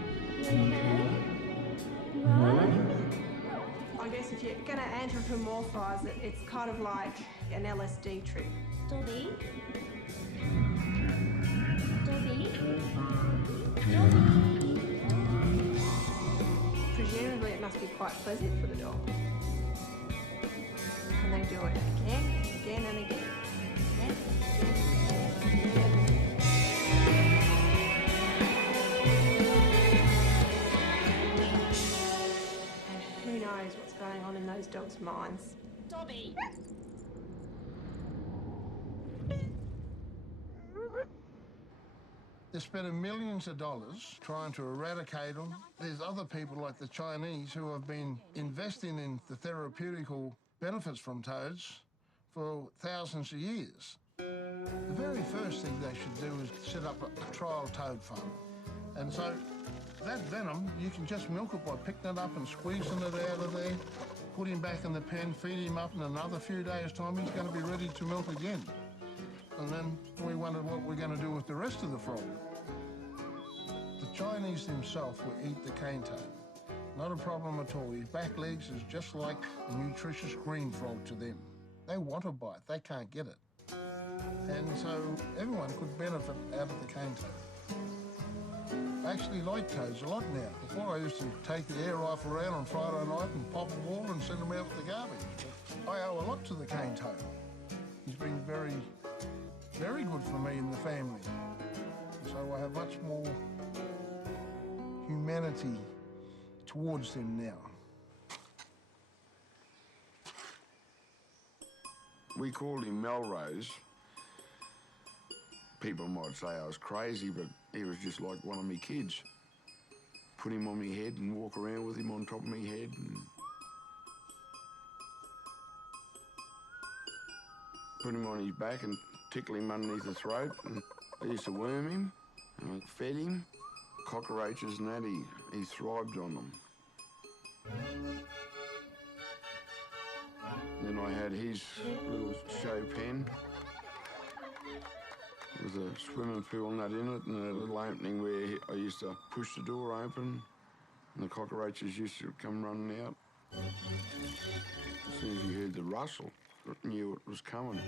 I guess if you're going to anthropomorphise it, it's kind of like an LSD trip. Dobby. Dobby. Dobby. Presumably it must be quite pleasant for the dog. And they do it again and again. And who knows what's going on in those dogs' minds. Dobby. They're spending millions of dollars trying to eradicate them. There's other people like the Chinese who have been investing in the therapeutical benefits from toads for thousands of years. The very first thing they should do is set up a trial toad farm. And so that venom, you can just milk it by picking it up and squeezing it out of there, put him back in the pen, feed him up, in another few days' time, he's going to be ready to milk again. And then we wondered what we're going to do with the rest of the frog. The Chinese themselves will eat the cane toad. Not a problem at all. His back legs is just like a nutritious green frog to them. They want a bite, they can't get it. And so everyone could benefit out of the cane toad. I actually like toads a lot now. Before I used to take the air rifle around on Friday night and pop a ball and send them out with the garbage. But I owe a lot to the cane toad. He's been very good for me and the family. So I have much more humanity towards them now. We called him Melrose. People might say I was crazy, but he was just like one of me kids. Put him on me head and walk around with him on top of me head. And put him on his back and tickle him underneath the throat. And I used to worm him, and I fed him. Cockroaches and that, he thrived on them. Then I had his little show pen. with a swimming pool and that in it, and a little opening where I used to push the door open, and the cockroaches used to come running out. As soon as you heard the rustle, you knew it was coming.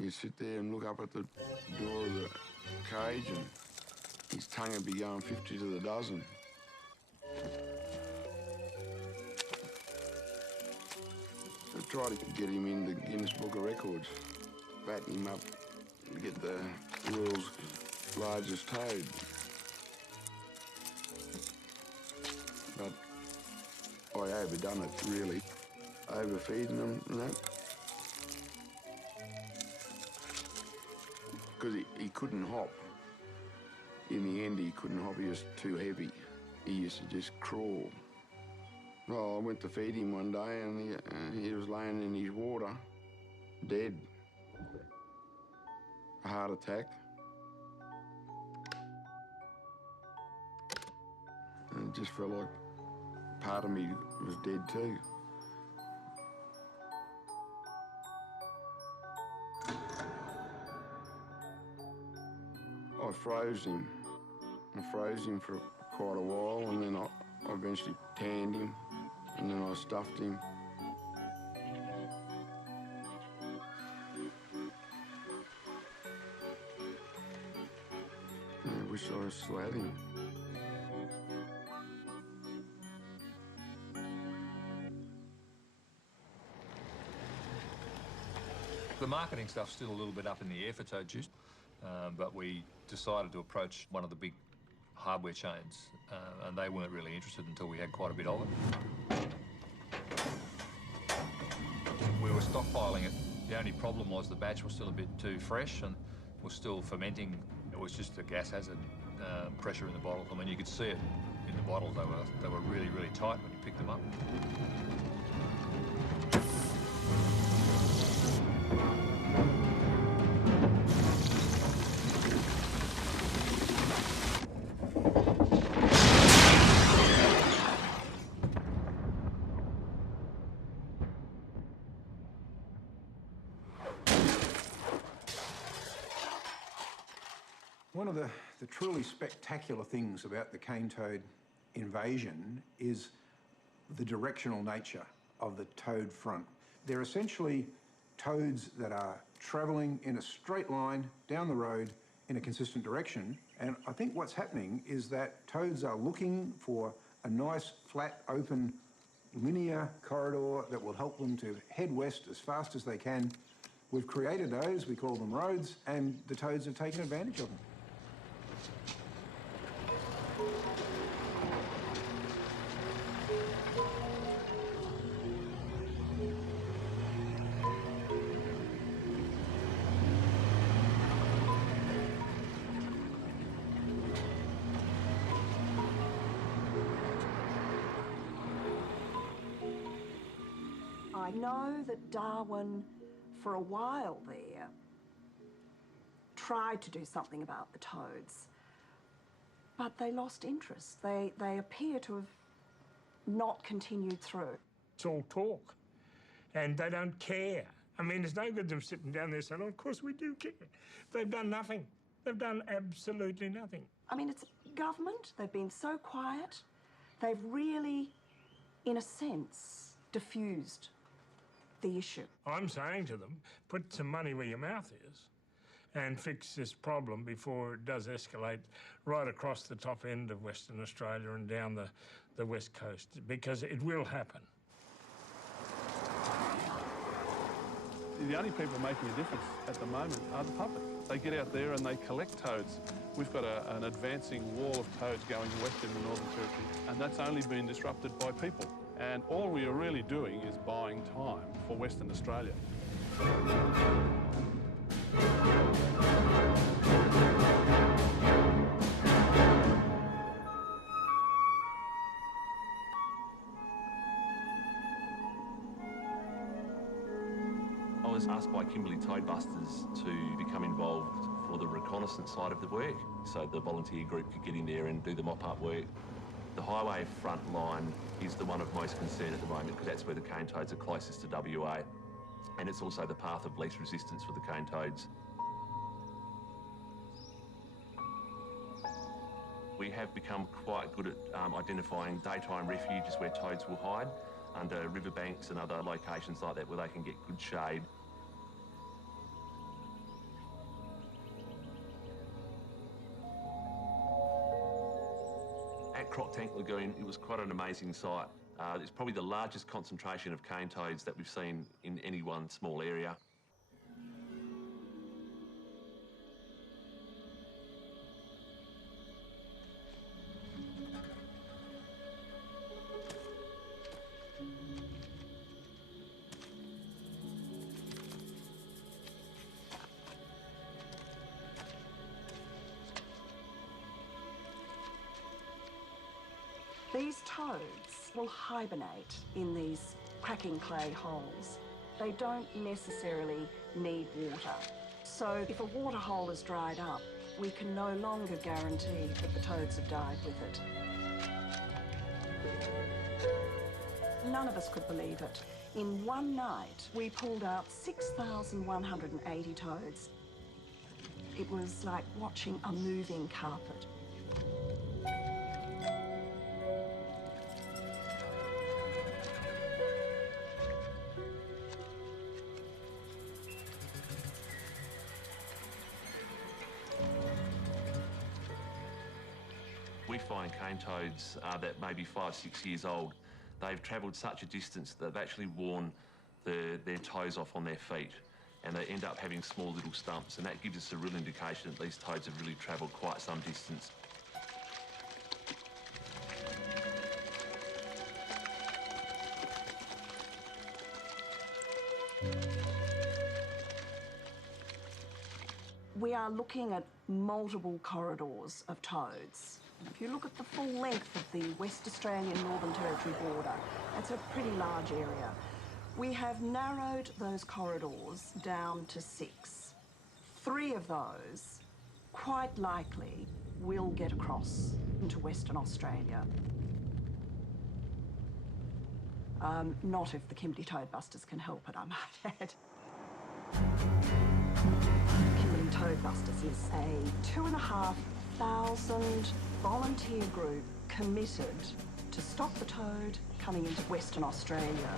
You sit there and look up at the door of the cage, and his tongue would be going 50 to the dozen. I tried to get him in the Guinness Book of Records, batten him up to get the world's largest toad. But I overdone it, really. Overfeeding them and that. Because he couldn't hop. In the end, he couldn't hop. He was too heavy. He used to just crawl. Well, I went to feed him one day, and he was laying in his water, dead. A heart attack. And it just felt like part of me was dead too. I froze him. I froze him for quite a while, and then I eventually tanned him, and then I stuffed him. I wish I still had him. The marketing stuff's still a little bit up in the air for toad juice, but we decided to approach one of the big hardware chains, and they weren't really interested until we had quite a bit of it. We were stockpiling it. The only problem was the batch was still a bit too fresh and was still fermenting. It was just a gas hazard, pressure in the bottles. I mean, you could see it in the bottles. They were really, really tight when you picked them up. One of the truly spectacular things about the cane toad invasion is the directional nature of the toad front. They're essentially toads that are travelling in a straight line down the road in a consistent direction, and I think what's happening is that toads are looking for a nice, flat, open, linear corridor that will help them to head west as fast as they can. We've created those, we call them roads, and the toads have taken advantage of them. I know that Darwin, for a while there, tried to do something about the toads, but they lost interest. They appear to have not continued through. It's all talk, and they don't care. I mean, it's no good them sitting down there saying, oh, of course we do care. They've done nothing. They've done absolutely nothing. I mean, it's government. They've been so quiet. They've really, in a sense, diffused the issue. I'm saying to them, put some money where your mouth is and fix this problem before it does escalate right across the top end of Western Australia and down the west coast, because it will happen. The only people making a difference at the moment are the public. They get out there and they collect toads. We've got an advancing wall of toads going west in the Northern Territory, and that's only been disrupted by people. And all we are really doing is buying time for Western Australia. I was asked by Kimberley Toadbusters to become involved for the reconnaissance side of the work, so the volunteer group could get in there and do the mop-up work. The highway front line is the one of most concern at the moment because that's where the cane toads are closest to WA, and it's also the path of least resistance for the cane toads. We have become quite good at identifying daytime refuges where toads will hide, under riverbanks and other locations like that where they can get good shade. At Croc Tank Lagoon, it was quite an amazing sight. It's probably the largest concentration of cane toads that we've seen in any one small area. These toads will hibernate in these cracking clay holes. They don't necessarily need water. So if a water hole is dried up, we can no longer guarantee that the toads have died with it. None of us could believe it. In one night, we pulled out 6,180 toads. It was like watching a moving carpet. We find cane toads that may be 5, 6 years old. They've travelled such a distance that they've actually worn their toes off on their feet, and they end up having small little stumps, and that gives us a real indication that these toads have really travelled quite some distance. We are looking at multiple corridors of toads. If you look at the full length of the West Australian Northern Territory border, that's a pretty large area. We have narrowed those corridors down to 6. 3 of those, quite likely, will get across into Western Australia. Not if the Kimberley Toadbusters can help it, I might add. Kimberley Toadbusters is a 2,500 volunteer group committed to stop the toad coming into Western Australia.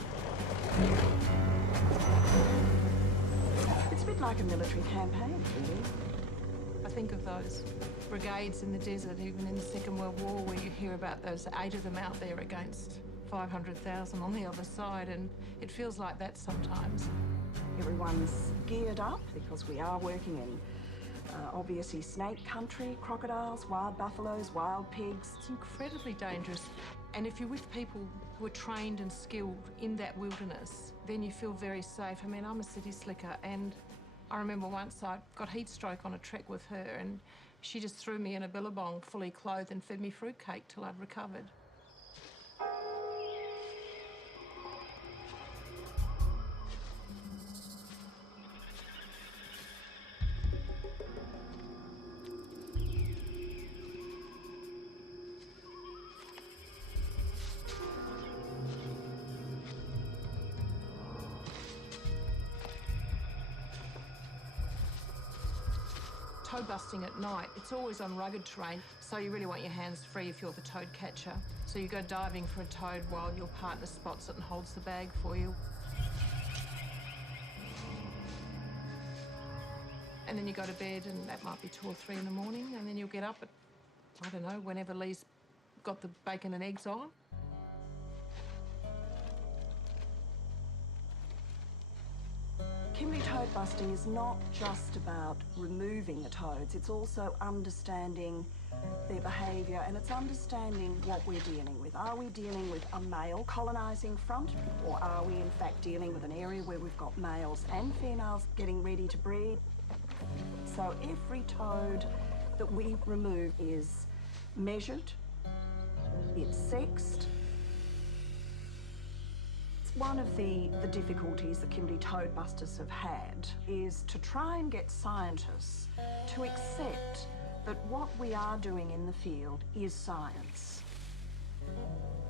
It's a bit like a military campaign, really. I think of those brigades in the desert, even in the Second World War, where you hear about those 8 of them out there against 500,000 on the other side, and it feels like that sometimes. Everyone's geared up because we are working in obviously snake country, crocodiles, wild buffaloes, wild pigs. It's incredibly dangerous. And if you're with people who are trained and skilled in that wilderness, then you feel very safe. I mean, I'm a city slicker, and I remember once I got heat stroke on a trek with her, and she just threw me in a billabong fully clothed and fed me fruitcake till I'd recovered. Toad busting at night, it's always on rugged terrain, so you really want your hands free if you're the toad catcher. So you go diving for a toad while your partner spots it and holds the bag for you. And then you go to bed, and that might be 2 or 3 in the morning, and then you'll get up at, I don't know, whenever Lee's got the bacon and eggs on. Kimberley toad busting is not just about removing the toads, it's also understanding their behaviour, and it's understanding what we're dealing with. Are we dealing with a male colonising front, or are we in fact dealing with an area where we've got males and females getting ready to breed? So every toad that we remove is measured, it's sexed. One of the difficulties that Kimberley Toadbusters have had is to try and get scientists to accept that what we are doing in the field is science.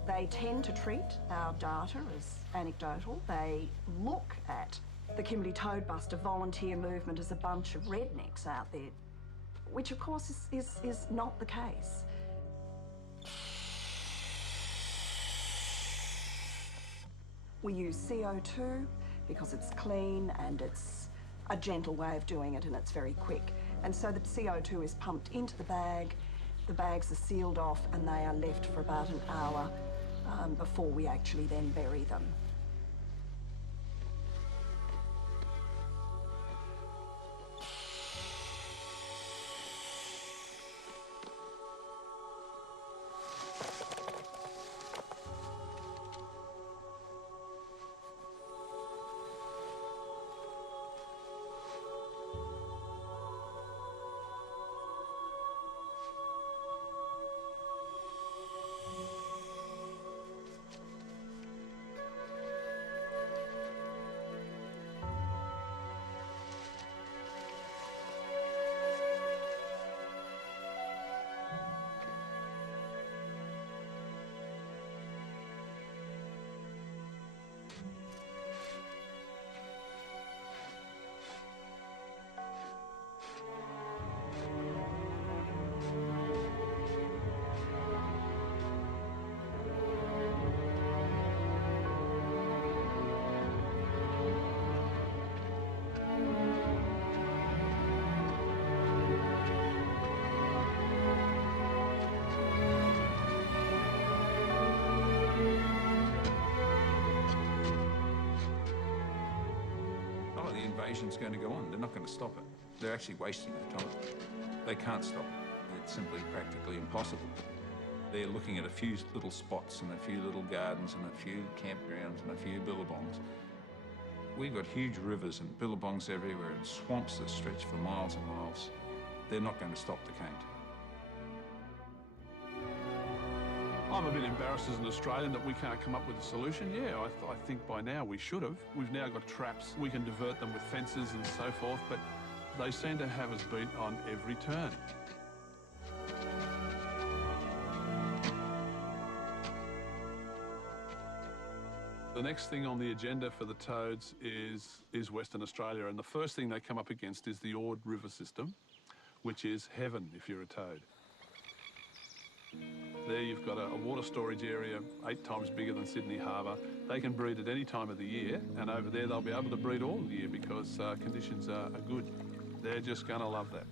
They tend to treat our data as anecdotal. They look at the Kimberley Toadbuster volunteer movement as a bunch of rednecks out there, which of course is not the case. We use CO2 because it's clean and it's a gentle way of doing it and it's very quick. And so the CO2 is pumped into the bag, the bags are sealed off and they are left for about an hour before we actually then bury them. Invasion's going to go on. They're not going to stop it. They're actually wasting their time. They can't stop it. It's simply practically impossible. They're looking at a few little spots and a few little gardens and a few campgrounds and a few billabongs. We've got huge rivers and billabongs everywhere and swamps that stretch for miles and miles. They're not going to stop the cane toad. I'm a bit embarrassed as an Australian that we can't come up with a solution. Yeah, I think by now we should have. We've now got traps. We can divert them with fences and so forth, but they seem to have us beat on every turn. The next thing on the agenda for the toads is Western Australia, and the first thing they come up against is the Ord River system, which is heaven if you're a toad. There you've got a water storage area 8 times bigger than Sydney Harbour. They can breed at any time of the year, and over there they'll be able to breed all the year because conditions are good. They're just going to love that.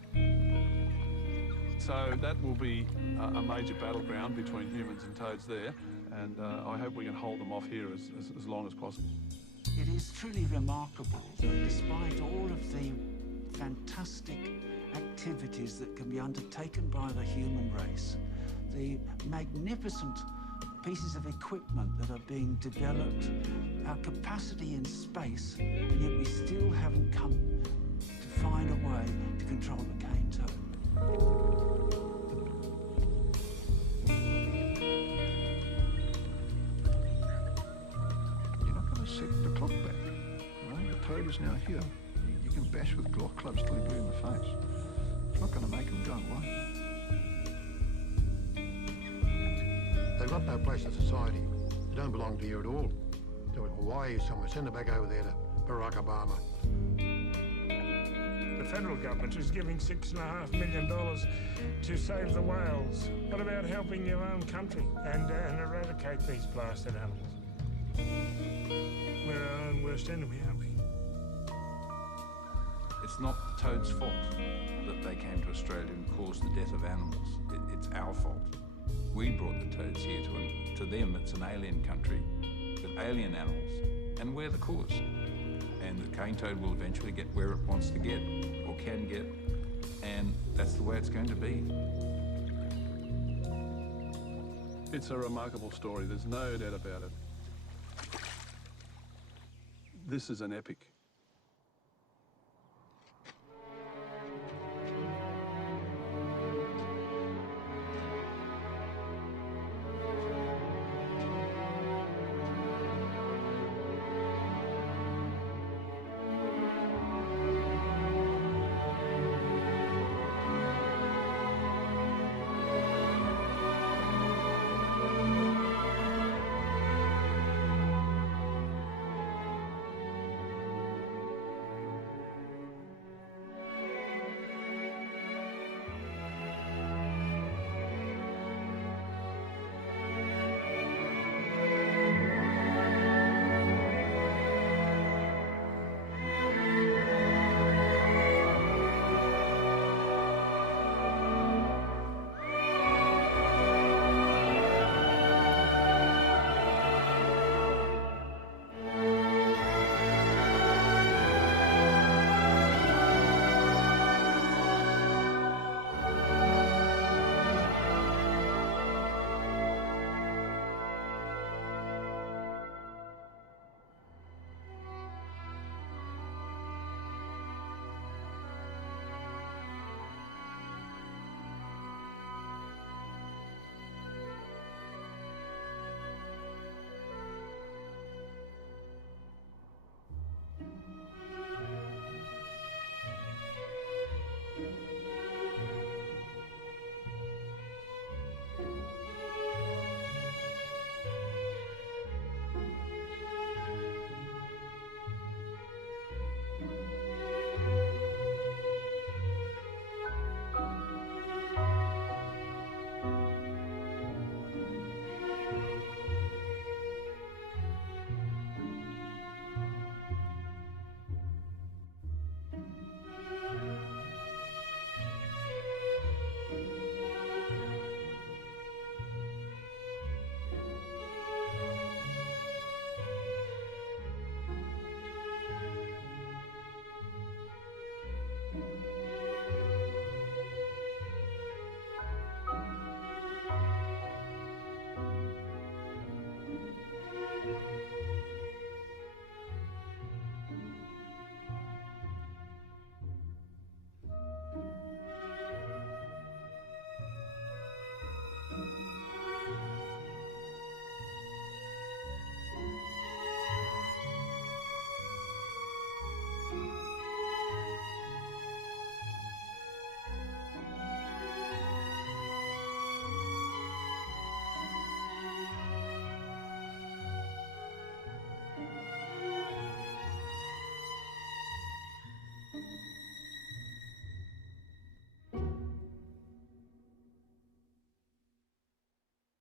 So that will be a major battleground between humans and toads there, and I hope we can hold them off here as long as possible. It is truly remarkable that despite all of the fantastic activities that can be undertaken by the human race, the magnificent pieces of equipment that are being developed, our capacity in space, and yet we still haven't come to find a way to control the cane toad. You're not going to set the clock back. Right? The toad is now here. You can bash with golf clubs till you blue in the face. It's not going to make them go away. They've got no place in society. They don't belong to you at all. They're in Hawaii somewhere. Send them back over there to Barack Obama. The federal government is giving $6.5 million to save the whales. What about helping your own country and eradicate these blasted animals? We're our own worst enemy, aren't we? It's not the toad's fault that they came to Australia and caused the death of animals. It's our fault. We brought the toads here to them. It's an alien country with alien animals, and we're the cause. And the cane toad will eventually get where it wants to get, or can get, and that's the way it's going to be. It's a remarkable story, there's no doubt about it. This is an epic.